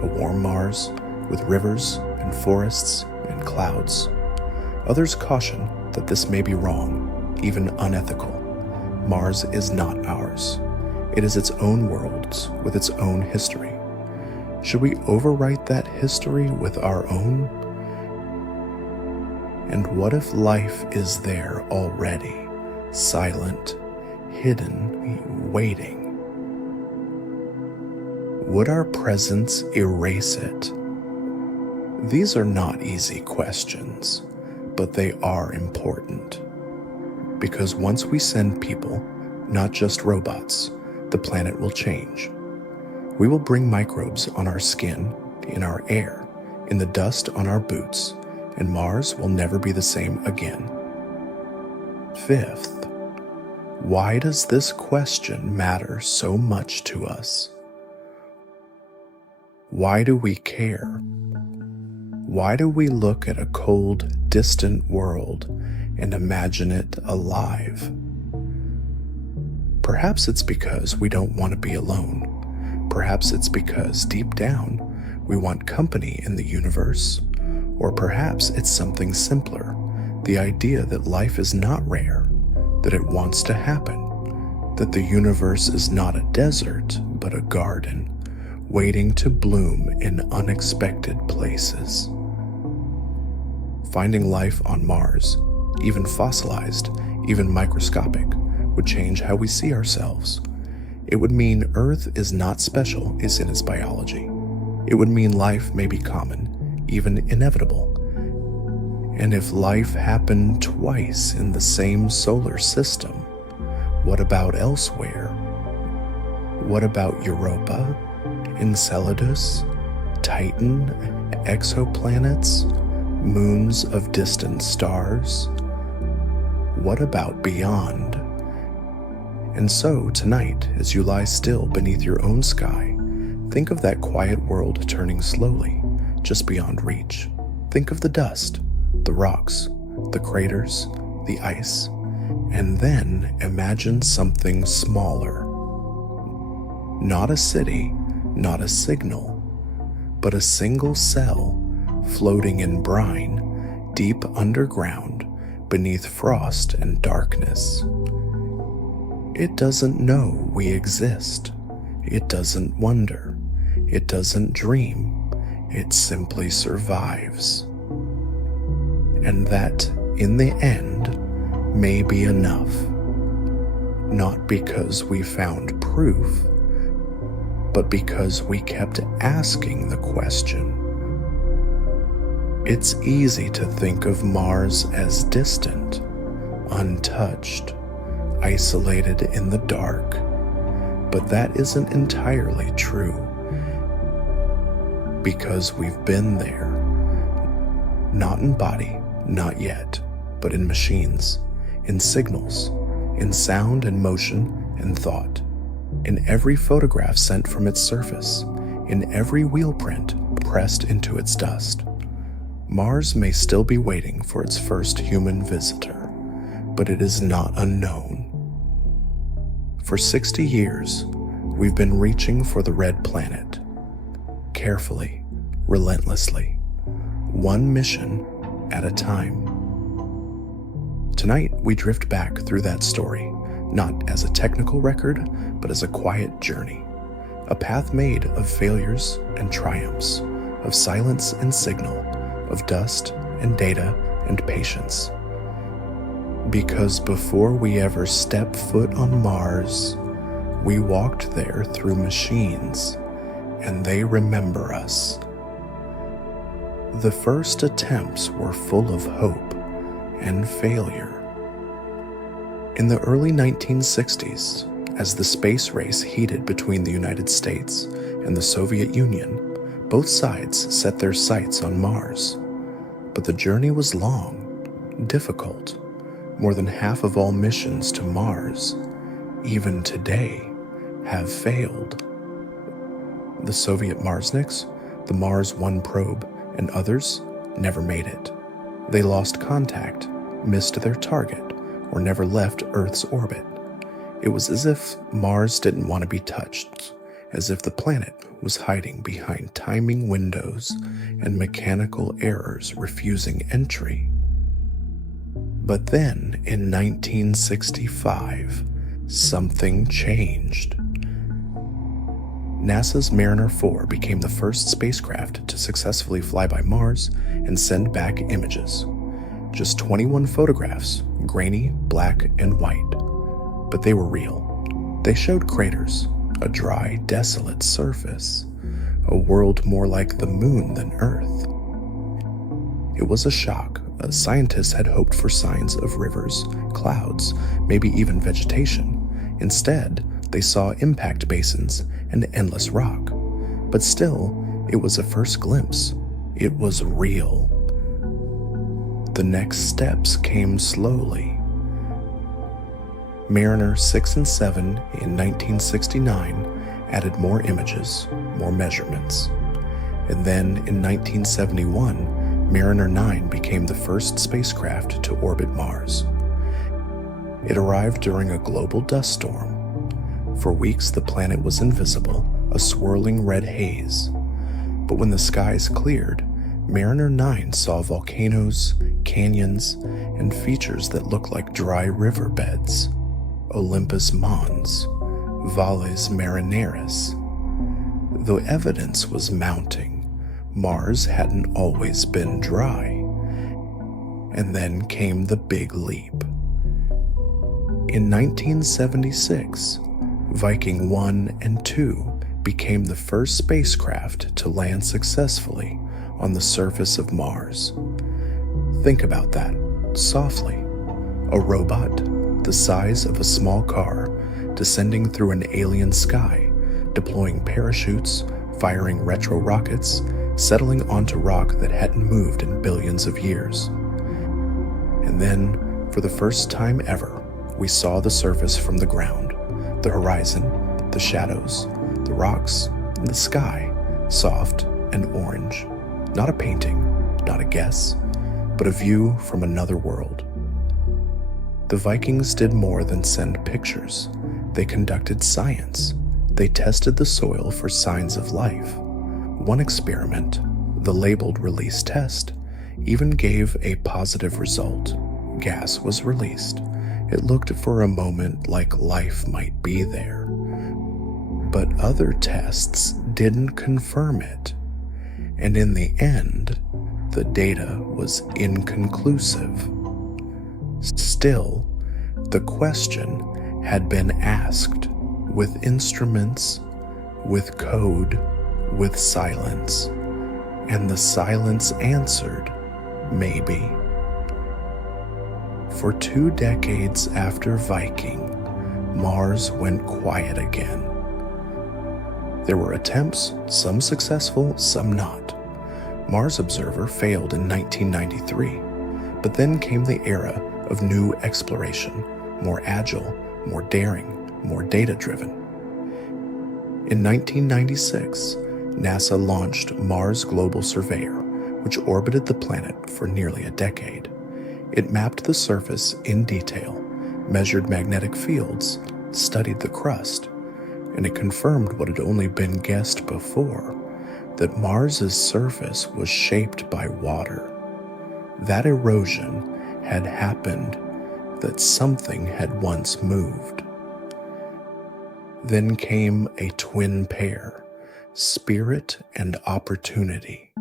a warm Mars with rivers and forests and clouds. Others caution that this may be wrong, even unethical. Mars is not ours. It is its own world with its own history. Should we overwrite that history with our own? And what if life is there already, silent, hidden, waiting? Would our presence erase it? These are not easy questions, but they are important. Because once we send people, not just robots, the planet will change. We will bring microbes on our skin, in our air, in the dust on our boots, and Mars will never be the same again. Fifth, why does this question matter so much to us? Why do we care? Why do we look at a cold, distant world and imagine it alive? Perhaps it's because we don't want to be alone. Perhaps it's because deep down we want company in the universe. Or perhaps it's something simpler, the idea that life is not rare, that it wants to happen, that the universe is not a desert, but a garden, waiting to bloom in unexpected places. Finding life on Mars, even fossilized, even microscopic, would change how we see ourselves. It would mean Earth is not special in its biology. It would mean life may be common, even inevitable. And if life happened twice in the same solar system, what about elsewhere? What about Europa, Enceladus, Titan, exoplanets, moons of distant stars? What about beyond? And so, tonight, as you lie still beneath your own sky, think of that quiet world turning slowly, just beyond reach. Think of the dust, the rocks, the craters, the ice, and then imagine something smaller. Not a city, not a signal, but a single cell floating in brine, deep underground, beneath frost and darkness. It doesn't know we exist. It doesn't wonder. It doesn't dream. It simply survives. And that, in the end, may be enough. Not because we found proof, but because we kept asking the question. It's easy to think of Mars as distant, untouched, isolated in the dark, but that isn't entirely true, because we've been there. Not in body, not yet, but in machines, in signals, in sound and motion and thought, in every photograph sent from its surface, in every wheel print pressed into its dust. Mars may still be waiting for its first human visitor, but it is not unknown. For 60 years, we've been reaching for the red planet, carefully, relentlessly, one mission at a time. Tonight, we drift back through that story, not as a technical record, but as a quiet journey, a path made of failures and triumphs, of silence and signal, of dust and data and patience. Because before we ever step foot on Mars, we walked there through machines, and they remember us. The first attempts were full of hope and failure. In the early 1960s, as the space race heated between the United States and the Soviet Union, both sides set their sights on Mars. But the journey was long, difficult. More than half of all missions to Mars, even today, have failed. The Soviet Marsniks, the Mars 1 probe, and others never made it. They lost contact, missed their target, or never left Earth's orbit. It was as if Mars didn't want to be touched, as if the planet was hiding behind timing windows and mechanical errors refusing entry. But then, in 1965, something changed. NASA's Mariner 4 became the first spacecraft to successfully fly by Mars and send back images. Just 21 photographs, grainy, black, and white. But they were real. They showed craters, a dry, desolate surface, a world more like the moon than Earth. It was a shock. Scientists had hoped for signs of rivers, clouds, maybe even vegetation. Instead, they saw impact basins and endless rock. But still, it was a first glimpse. It was real. The next steps came slowly. Mariner 6 and 7 in 1969 added more images, more measurements. And then in 1971, Mariner 9 became the first spacecraft to orbit Mars. It arrived during a global dust storm. For weeks, the planet was invisible, a swirling red haze. But when the skies cleared, Mariner 9 saw volcanoes, canyons, and features that looked like dry riverbeds. Olympus Mons, Valles Marineris. Though evidence was mounting, Mars hadn't always been dry. And then came the big leap. In 1976, Viking 1 and 2 became the first spacecraft to land successfully on the surface of Mars. Think about that, softly. A robot, the size of a small car, descending through an alien sky, deploying parachutes, firing retro rockets, settling onto rock that hadn't moved in billions of years. And then, for the first time ever, we saw the surface from the ground, the horizon, the shadows, the rocks, and the sky, soft and orange. Not a painting, not a guess, but a view from another world. The Vikings did more than send pictures. They conducted science. They tested the soil for signs of life. One experiment, the labeled release test, even gave a positive result. Gas was released. It looked for a moment like life might be there. But other tests didn't confirm it. And in the end, the data was inconclusive. Still, the question had been asked with instruments, with code, with silence. And the silence answered, maybe. For 2 decades after Viking, Mars went quiet again. There were attempts, some successful, some not. Mars Observer failed in 1993, but then came the era of new exploration, more agile, more daring, more data-driven. In 1996, NASA launched Mars Global Surveyor, which orbited the planet for nearly a decade. It mapped the surface in detail, measured magnetic fields, studied the crust, and it confirmed what had only been guessed before, that Mars's surface was shaped by water. That erosion had happened, that something had once moved. Then came a twin pair, Spirit and Opportunity.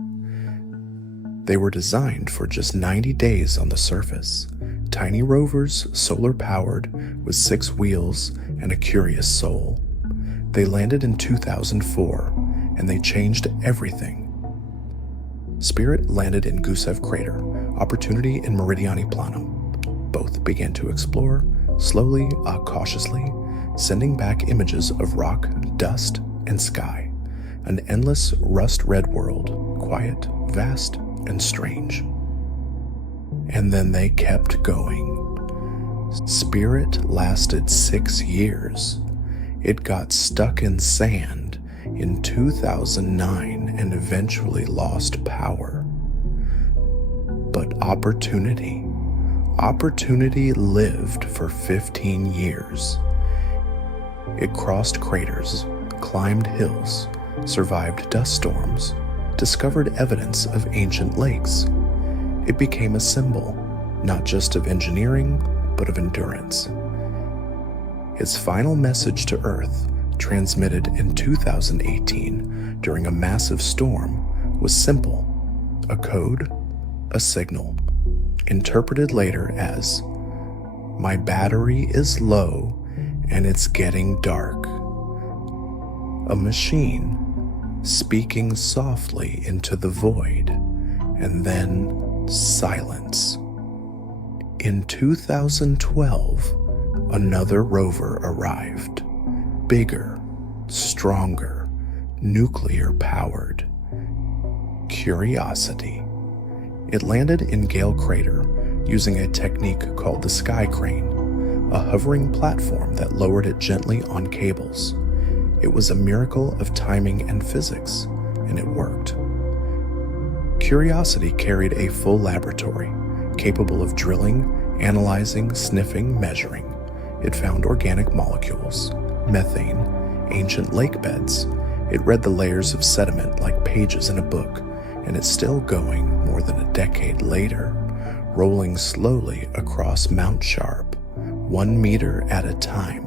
They were designed for just 90 days on the surface. Tiny rovers, solar-powered, with 6 wheels and a curious soul. They landed in 2004, and they changed everything. Spirit landed in Gusev Crater, Opportunity in Meridiani Planum. Both began to explore, slowly, cautiously, sending back images of rock, dust, and sky. An endless rust-red world, quiet, vast, and strange. And then they kept going. Spirit lasted 6 years. It got stuck in sand in 2009 and eventually lost power. But Opportunity lived for 15 years. It crossed craters, climbed hills, survived dust storms, discovered evidence of ancient lakes. It became a symbol, not just of engineering, but of endurance. Its final message to Earth, transmitted in 2018 during a massive storm, was simple: a code, a signal, interpreted later as, "My battery is low and it's getting dark." A machine speaking softly into the void, and then silence. In 2012, another rover arrived. Bigger, stronger, nuclear-powered. Curiosity. It landed in Gale Crater using a technique called the sky crane, a hovering platform that lowered it gently on cables. It was a miracle of timing and physics, and it worked. Curiosity carried a full laboratory, capable of drilling, analyzing, sniffing, measuring. It found organic molecules, methane, ancient lake beds. It read the layers of sediment like pages in a book, and it's still going more than a decade later, rolling slowly across Mount Sharp, 1 meter at a time.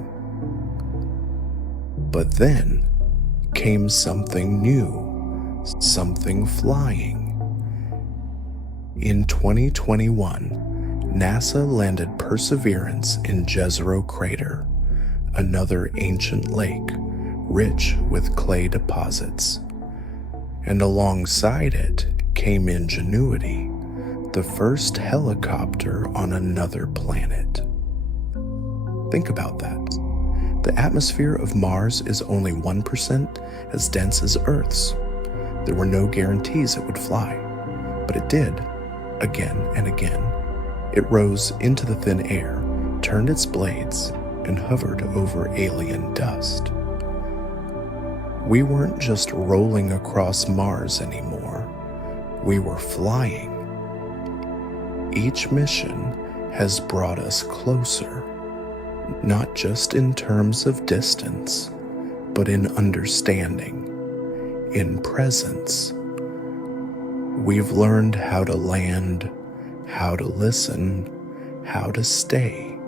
But then came something new, something flying. In 2021, NASA landed Perseverance in Jezero Crater, another ancient lake, rich with clay deposits. And alongside it came Ingenuity, the first helicopter on another planet. Think about that. The atmosphere of Mars is only 1% as dense as Earth's. There were no guarantees it would fly, but it did, again and again. It rose into the thin air, turned its blades, and hovered over alien dust. We weren't just rolling across Mars anymore. We were flying. Each mission has brought us closer, not just in terms of distance, but in understanding, in presence. We've learned how to land, how to listen, how to stay.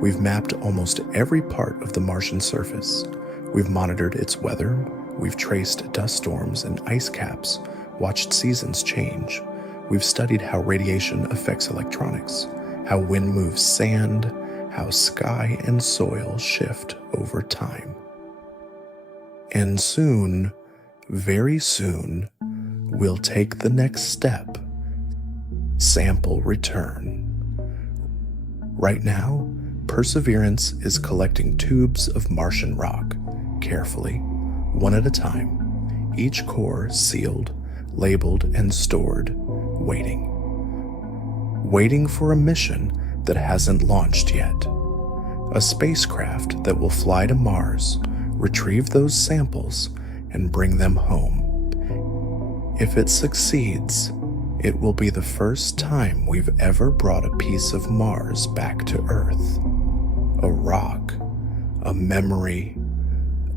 We've mapped almost every part of the Martian surface. We've monitored its weather, we've traced dust storms and ice caps, watched seasons change. We've studied how radiation affects electronics, how wind moves sand, how sky and soil shift over time. And soon, very soon, we'll take the next step. Sample return. Right now, Perseverance is collecting tubes of Martian rock, carefully, one at a time, each core sealed, labeled, and stored, waiting. Waiting for a mission that hasn't launched yet. A spacecraft that will fly to Mars, retrieve those samples, and bring them home. If it succeeds, it will be the first time we've ever brought a piece of Mars back to Earth. A rock, a memory,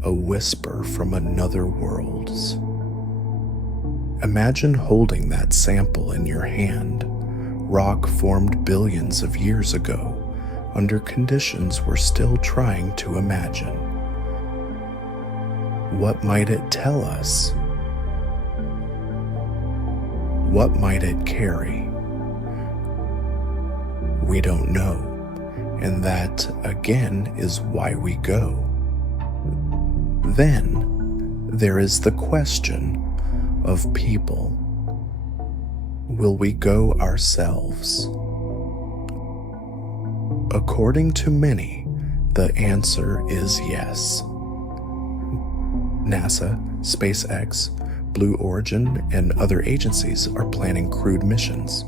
a whisper from another world's. Imagine holding that sample in your hand. Rock formed billions of years ago, under conditions we're still trying to imagine. What might it tell us? What might it carry? We don't know, and that, again, is why we go. Then, there is the question of people. Will we go ourselves? According to many, the answer is yes. NASA, SpaceX, Blue Origin, and other agencies are planning crewed missions.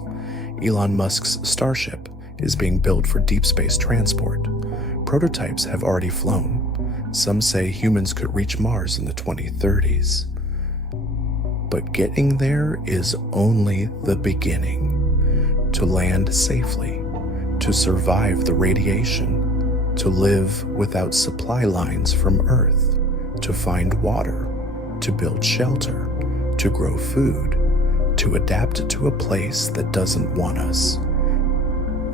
Elon Musk's Starship is being built for deep space transport. Prototypes have already flown. Some say humans could reach Mars in the 2030s. But getting there is only the beginning. To land safely, to survive the radiation, to live without supply lines from Earth, to find water, to build shelter, to grow food, to adapt to a place that doesn't want us.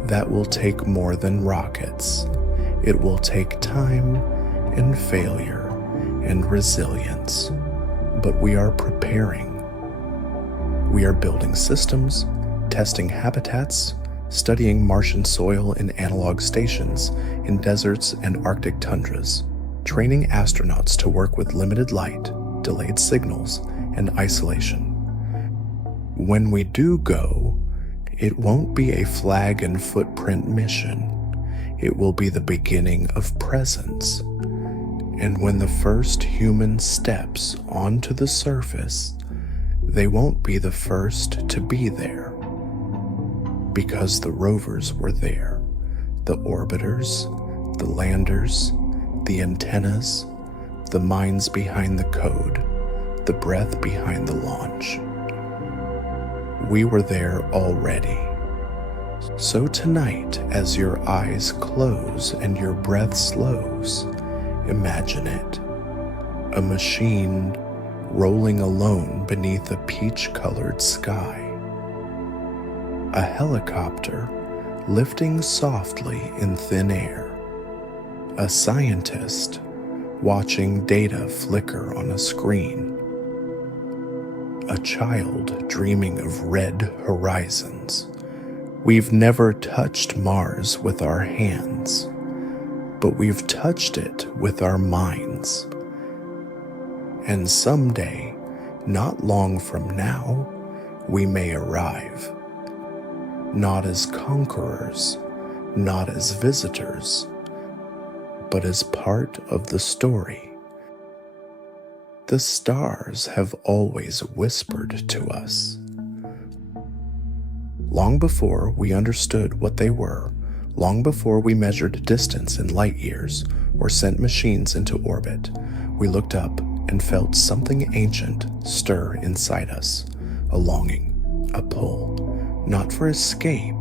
That will take more than rockets. It will take time and failure and resilience. But we are preparing. We are building systems, testing habitats, studying Martian soil in analog stations in deserts and Arctic tundras, training astronauts to work with limited light, delayed signals, and isolation. When we do go, it won't be a flag and footprint mission. It will be the beginning of presence. And when the first human steps onto the surface, they won't be the first to be there. Because the rovers were there, the orbiters, the landers, the antennas, the minds behind the code, the breath behind the launch. We were there already. So tonight, as your eyes close and your breath slows, imagine it. A machine rolling alone beneath a peach-colored sky. A helicopter lifting softly in thin air. A scientist watching data flicker on a screen. A child dreaming of red horizons. We've never touched Mars with our hands, but we've touched it with our minds. And someday, not long from now, we may arrive. Not as conquerors, not as visitors, but as part of the story. The stars have always whispered to us. Long before we understood what they were, long before we measured distance in light years or sent machines into orbit, we looked up and felt something ancient stir inside us, a longing, a pull, not for escape,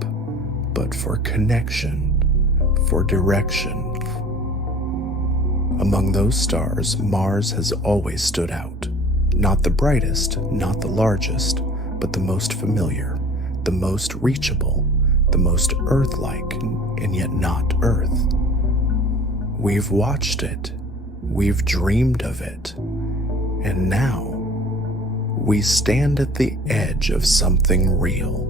but for connection, for direction. Among those stars, Mars has always stood out. Not the brightest, not the largest, but the most familiar, the most reachable, the most Earth-like, and yet not Earth. We've watched it, we've dreamed of it, and now we stand at the edge of something real.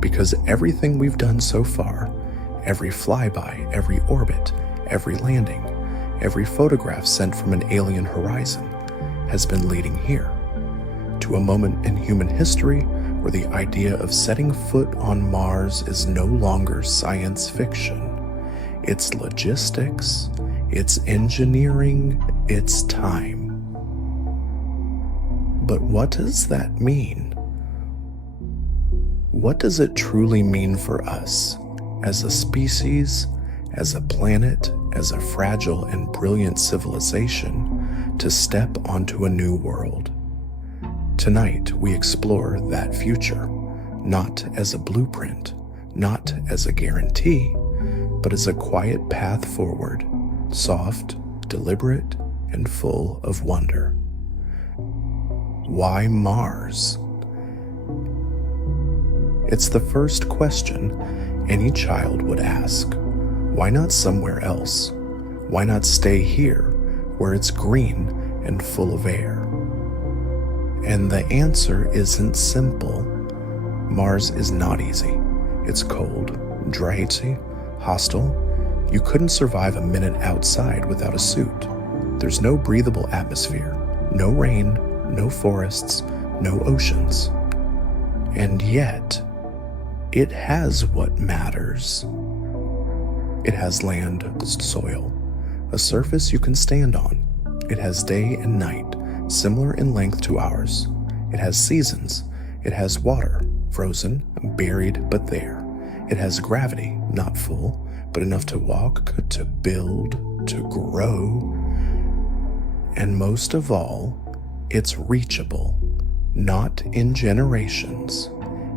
Because everything we've done so far, every flyby, every orbit, every landing, Every photograph sent from an alien horizon has been leading here, to a moment in human history where the idea of setting foot on Mars is no longer science fiction. It's logistics, it's engineering, it's time. But what does that mean? What does it truly mean for us, as a species, as a planet, as a fragile and brilliant civilization, to step onto a new world? Tonight, we explore that future, not as a blueprint, not as a guarantee, but as a quiet path forward, soft, deliberate, and full of wonder. Why Mars? It's the first question any child would ask. Why not somewhere else? Why not stay here, where it's green and full of air? And the answer isn't simple. Mars is not easy. It's cold, drafty, hostile. You couldn't survive a minute outside without a suit. There's no breathable atmosphere, no rain, no forests, no oceans. And yet, it has what matters. It has land, soil, a surface you can stand on. It has day and night, similar in length to ours. It has seasons. It has water, frozen, buried, but there. It has gravity, not full, but enough to walk, to build, to grow. And most of all, it's reachable, not in generations,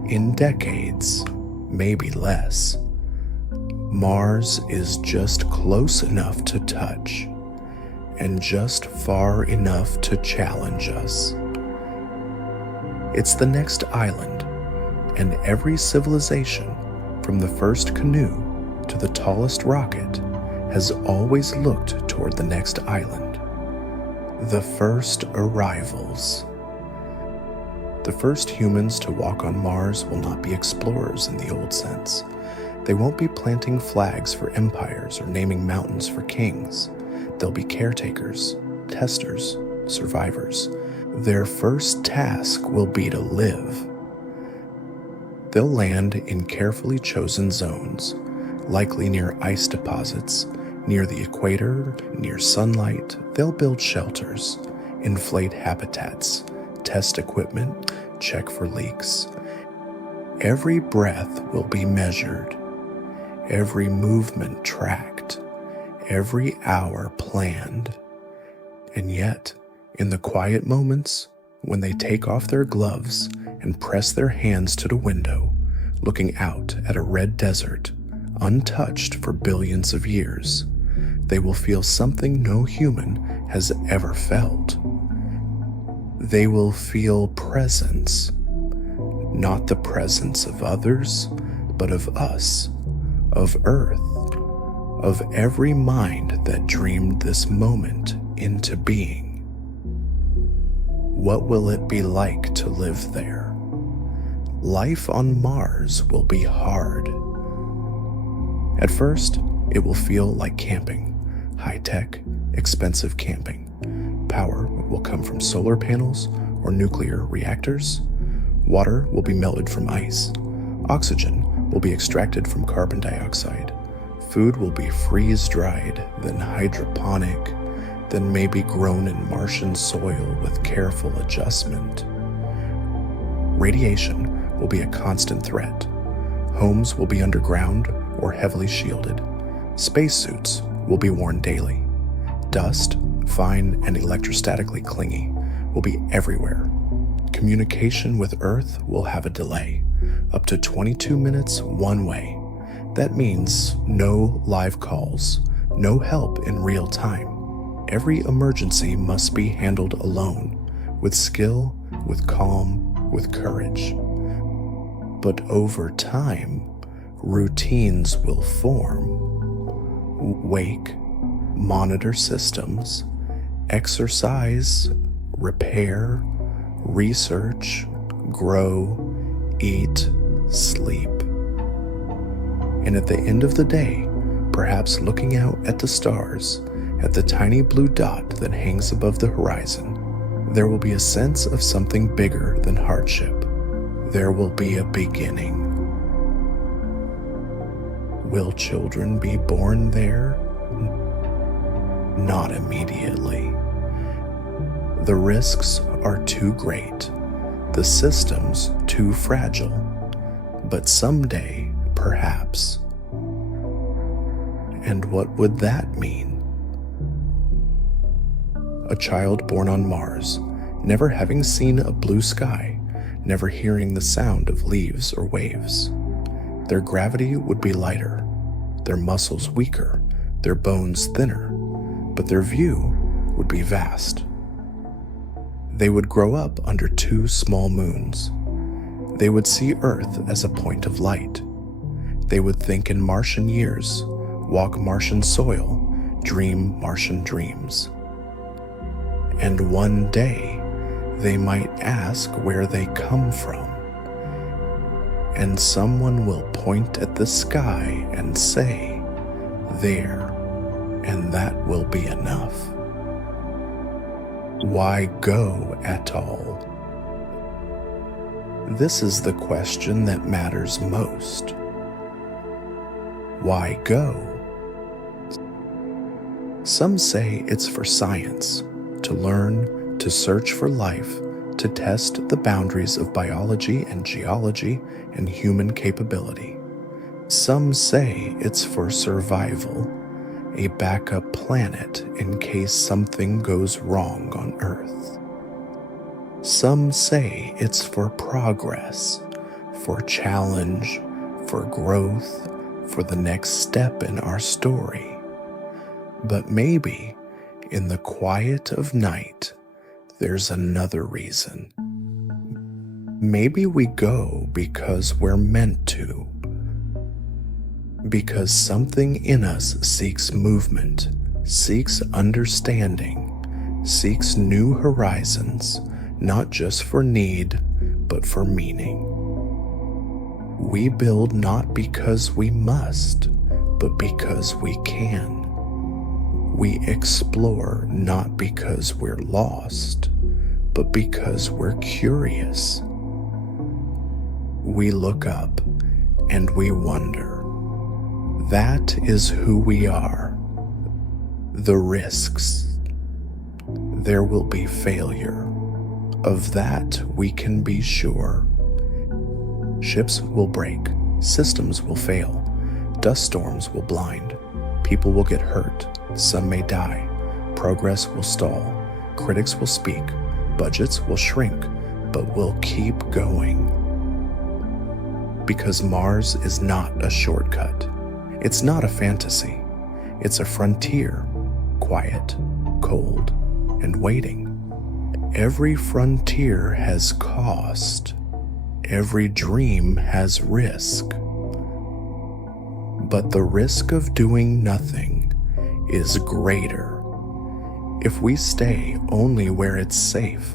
in decades, maybe less. Mars is just close enough to touch, and just far enough to challenge us. It's the next island, and every civilization, from the first canoe to the tallest rocket, has always looked toward the next island. The first arrivals. The first humans to walk on Mars will not be explorers in the old sense. They won't be planting flags for empires or naming mountains for kings. They'll be caretakers, testers, survivors. Their first task will be to live. They'll land in carefully chosen zones, likely near ice deposits, near the equator, near sunlight. They'll build shelters, inflate habitats, test equipment, check for leaks. Every breath will be measured, every movement tracked, every hour planned. And yet, in the quiet moments, when they take off their gloves and press their hands to the window, looking out at a red desert, untouched for billions of years, they will feel something no human has ever felt. They will feel presence, not the presence of others, but of us, of Earth, of every mind that dreamed this moment into being. What will it be like to live there? Life on Mars will be hard. At first, it will feel like camping, high-tech, expensive camping. Power will come from solar panels or nuclear reactors. Water will be melted from ice. Oxygen will be extracted from carbon dioxide. Food will be freeze-dried, then hydroponic, then maybe grown in Martian soil with careful adjustment. Radiation will be a constant threat. Homes will be underground or heavily shielded. Spacesuits will be worn daily. Dust, fine and electrostatically clingy, will be everywhere. Communication with Earth will have a delay, up to 22 minutes one way. That means no live calls, no help in real time. Every emergency must be handled alone, with skill, with calm, with courage. But over time, routines will form. Wake, monitor systems, exercise, repair, research, grow, eat, sleep. And at the end of the day, perhaps looking out at the stars, at the tiny blue dot that hangs above the horizon, there will be a sense of something bigger than hardship. There will be a beginning. Will children be born there? Not immediately. The risks are too great, the systems too fragile, but someday, perhaps. And what would that mean? A child born on Mars, never having seen a blue sky, never hearing the sound of leaves or waves. Their gravity would be lighter, their muscles weaker, their bones thinner, but their view would be vast. They would grow up under 2 small moons. They would see Earth as a point of light. They would think in Martian years, walk Martian soil, dream Martian dreams. And one day, they might ask where they come from. And someone will point at the sky and say, "There," and that will be enough. Why go at all? This is the question that matters most. Why go? Some say it's for science, to learn, to search for life, to test the boundaries of biology and geology and human capability. Some say it's for survival, a backup planet in case something goes wrong on Earth. Some say it's for progress, for challenge, for growth, for the next step in our story. But maybe, in the quiet of night, there's another reason. Maybe we go because we're meant to. Because something in us seeks movement, seeks understanding, seeks new horizons, not just for need, but for meaning. We build not because we must, but because we can. We explore not because we're lost, but because we're curious. We look up and we wonder. That is who we are. The risks. There will be failure. Of that we can be sure. Ships will break. Systems will fail. Dust storms will blind. People will get hurt. Some may die. Progress will stall. Critics will speak. Budgets will shrink. But we'll keep going. Because Mars is not a shortcut. It's not a fantasy. It's a frontier, quiet, cold, and waiting. Every frontier has cost. Every dream has risk. But the risk of doing nothing is greater. If we stay only where it's safe,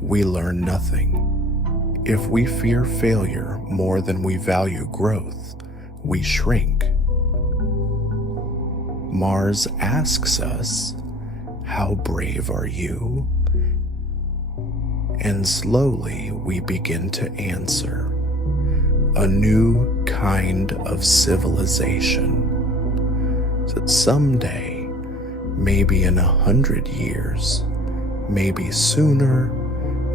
we learn nothing. If we fear failure more than we value growth, we shrink. Mars asks us, "How brave are you?" And slowly we begin to answer, a new kind of civilization. That someday, maybe in 100 years, maybe sooner,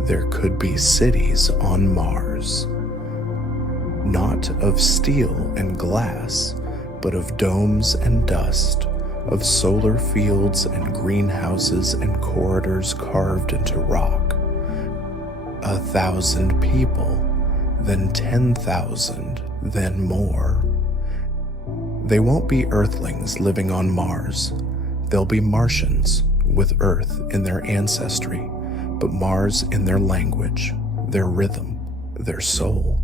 there could be cities on Mars. Not of steel and glass, but of domes and dust, of solar fields and greenhouses and corridors carved into rock. 1,000 people, then 10,000, then more. They won't be Earthlings living on Mars. They'll be Martians with Earth in their ancestry, but Mars in their language, their rhythm, their soul.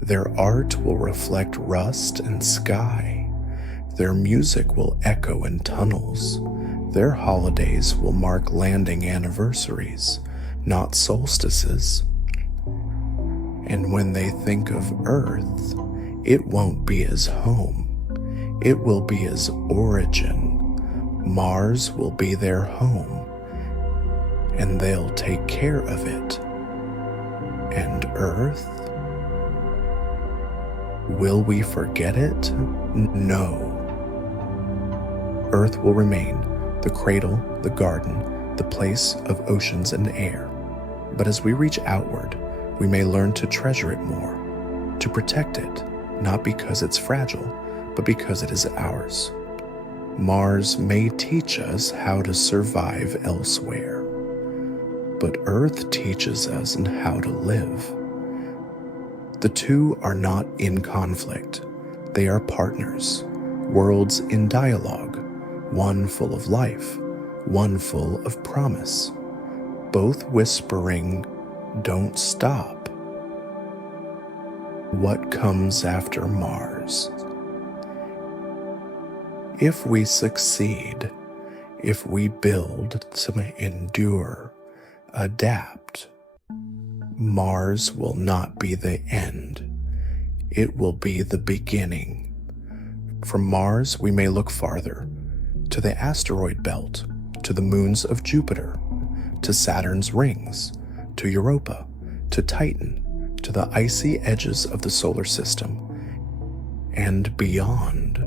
Their art will reflect rust and sky. Their music will echo in tunnels. Their holidays will mark landing anniversaries, not solstices. And when they think of Earth, it won't be as home. It will be as origin, Mars will be their home, and they'll take care of it. And Earth? Will we forget it? No. Earth will remain the cradle, the garden, the place of oceans and air. But as we reach outward, we may learn to treasure it more, to protect it, not because it's fragile, but because it is ours. Mars may teach us how to survive elsewhere, but Earth teaches us how to live. The two are not in conflict. They are partners, worlds in dialogue, one full of life, one full of promise, both whispering, "Don't stop." What comes after Mars? If we succeed, if we build to endure, adapt, Mars will not be the end. It will be the beginning. From Mars, we may look farther, to the asteroid belt, to the moons of Jupiter, to Saturn's rings, to Europa, to Titan, to the icy edges of the solar system, and beyond.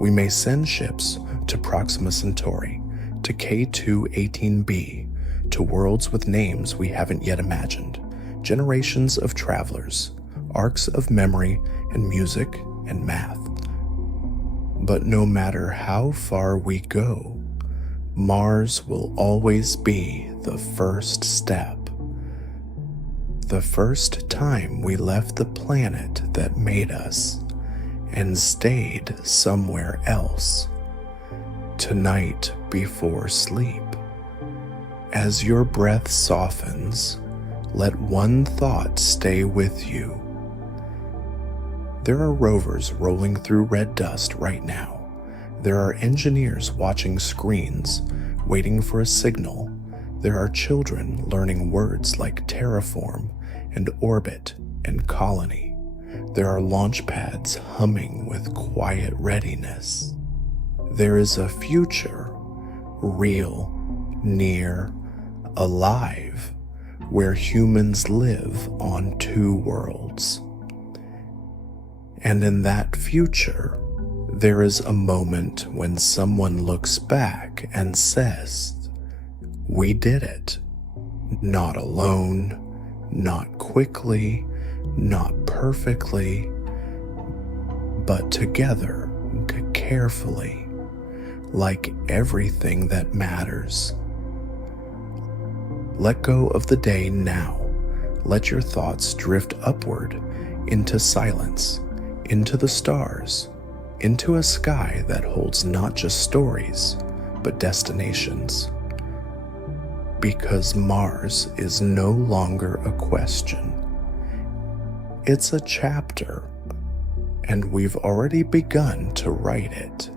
We may send ships to Proxima Centauri, to K2-18b, to worlds with names we haven't yet imagined, generations of travelers, arcs of memory and music and math. But no matter how far we go, Mars will always be the first step. The first time we left the planet that made us and stayed somewhere else. Tonight before sleep, as your breath softens, let one thought stay with you. There are rovers rolling through red dust right now. There are engineers watching screens, waiting for a signal. There are children learning words like terraform and orbit and colony. There are launch pads humming with quiet readiness. There is a future, real, near, alive, where humans live on two worlds. And in that future, there is a moment when someone looks back and says, "We did it. Not alone, not quickly, not perfectly, but together, carefully, like everything that matters." Let go of the day now. Let your thoughts drift upward into silence, into the stars, into a sky that holds not just stories, but destinations. Because Mars is no longer a question. It's a chapter, and we've already begun to write it.